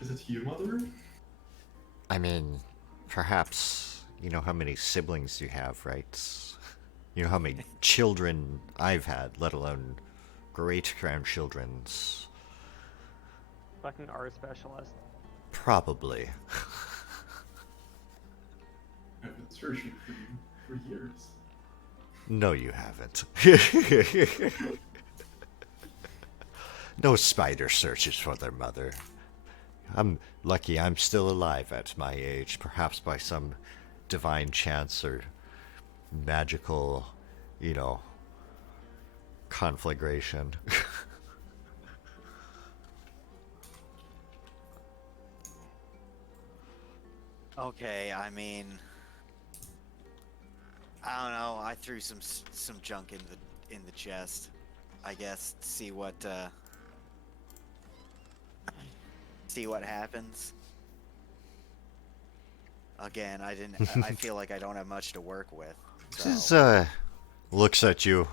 Is it you, mother? I mean, perhaps you know how many siblings you have, right? You know how many children I've had, let alone great-grandchildren's. Fucking R specialist. Probably. I've been searching for you for years. No, you haven't. No spider searches for their mother. I'm lucky I'm still alive at my age, perhaps by some divine chance or magical, you know, conflagration. Okay, I mean, I don't know. I threw some junk in the chest. I guess see what happens. Again, I didn't. I feel like I don't have much to work with. This So. is, looks at you,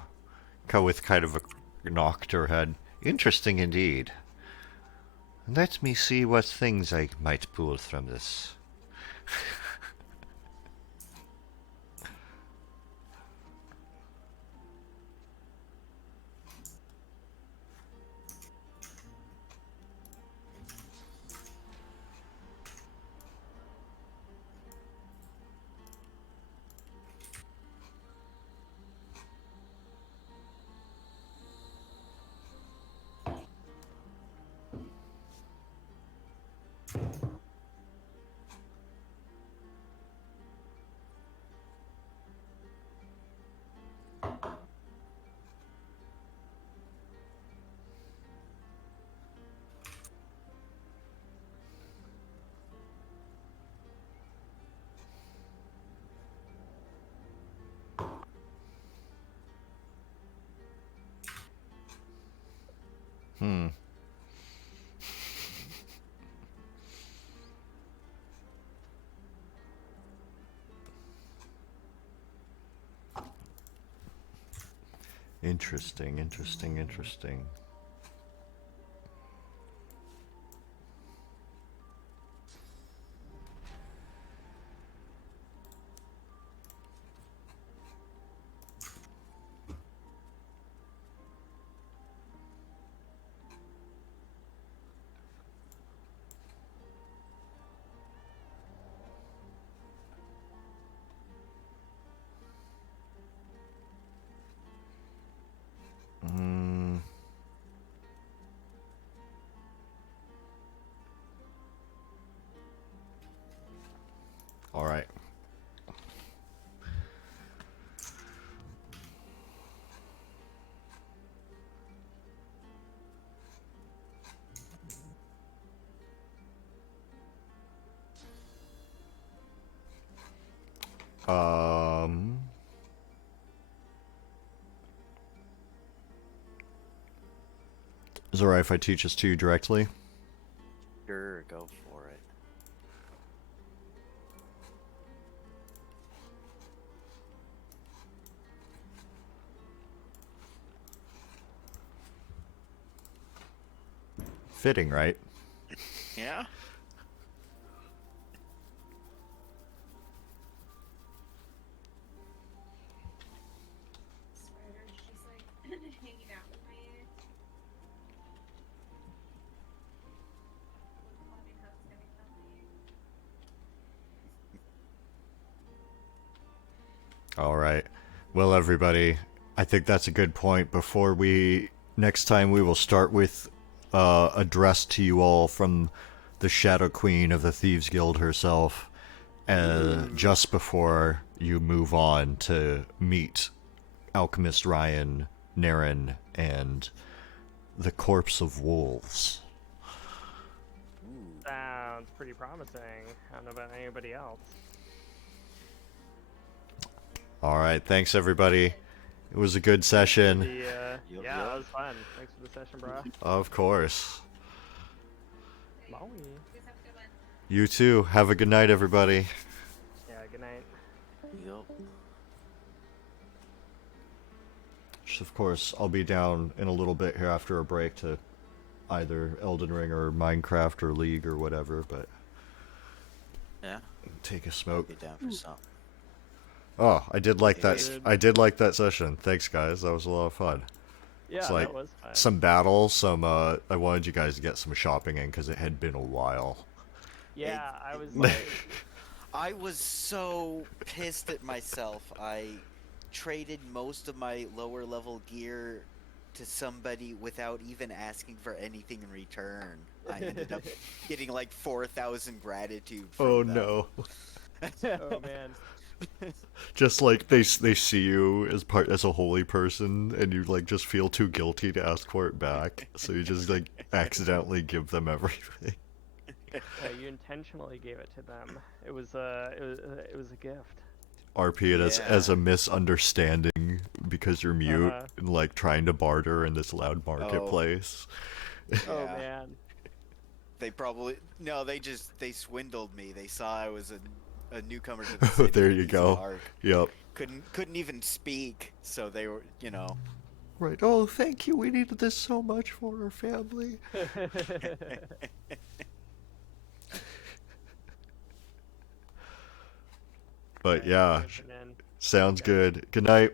with kind of a knock to her head. Interesting indeed. Let me see what things I might pull from this. Hmm. Interesting, interesting, interesting. Mm. All right. Um. Is it alright if I teach this to you directly? Sure. Sure, go for it. Fitting, right? Yeah. Spider's just like hanging out with me. Loving how it's gonna come to you. All right. Well, everybody, I think that's a good point. Before we next time, we will start with address to you all from the Shadow Queen of the Thieves Guild herself, just before you move on to meet Alchemist Ryan, Naren, and the Corpse of Wolves. Sounds pretty promising. I don't know about anybody else. All right. Thanks, everybody. It was a good session. Yeah, Yup, that yup. was fun. Thanks for the session, bro. Of course. Maui. Just have a good one. You too. Have a good night, everybody. Yeah, good night. Yup. Of course, I'll be down in a little bit here after a break to either Elden Ring or Minecraft or League or whatever, but Yeah. take a smoke. Be down for something. Oh, I did like that. Good. I did like that session. Thanks, guys. That was a lot of fun. Yeah, It's like that was fun. some battles. I wanted you guys to get some shopping in because it had been a while. Yeah, I was like, I was so pissed at myself. I traded most of my lower level gear to somebody without even asking for anything in return. I ended up getting like 4,000 gratitude from Oh them. no! oh man. Just like they see you as a holy person, and you like just feel too guilty to ask for it back, so you just like accidentally give them everything. Yeah, you intentionally gave it to them. It was it was a gift. RP it Yeah. as a misunderstanding because you're mute Uh-huh. and like trying to barter in this loud marketplace. Oh Yeah. man. They probably they swindled me. They saw I was a newcomer to the Oh, city. there you easy go. mark. Yep. Couldn't even speak, so they were, Right. Oh, thank you. We needed this so much for our family. But yeah, And then- sounds good. Good night.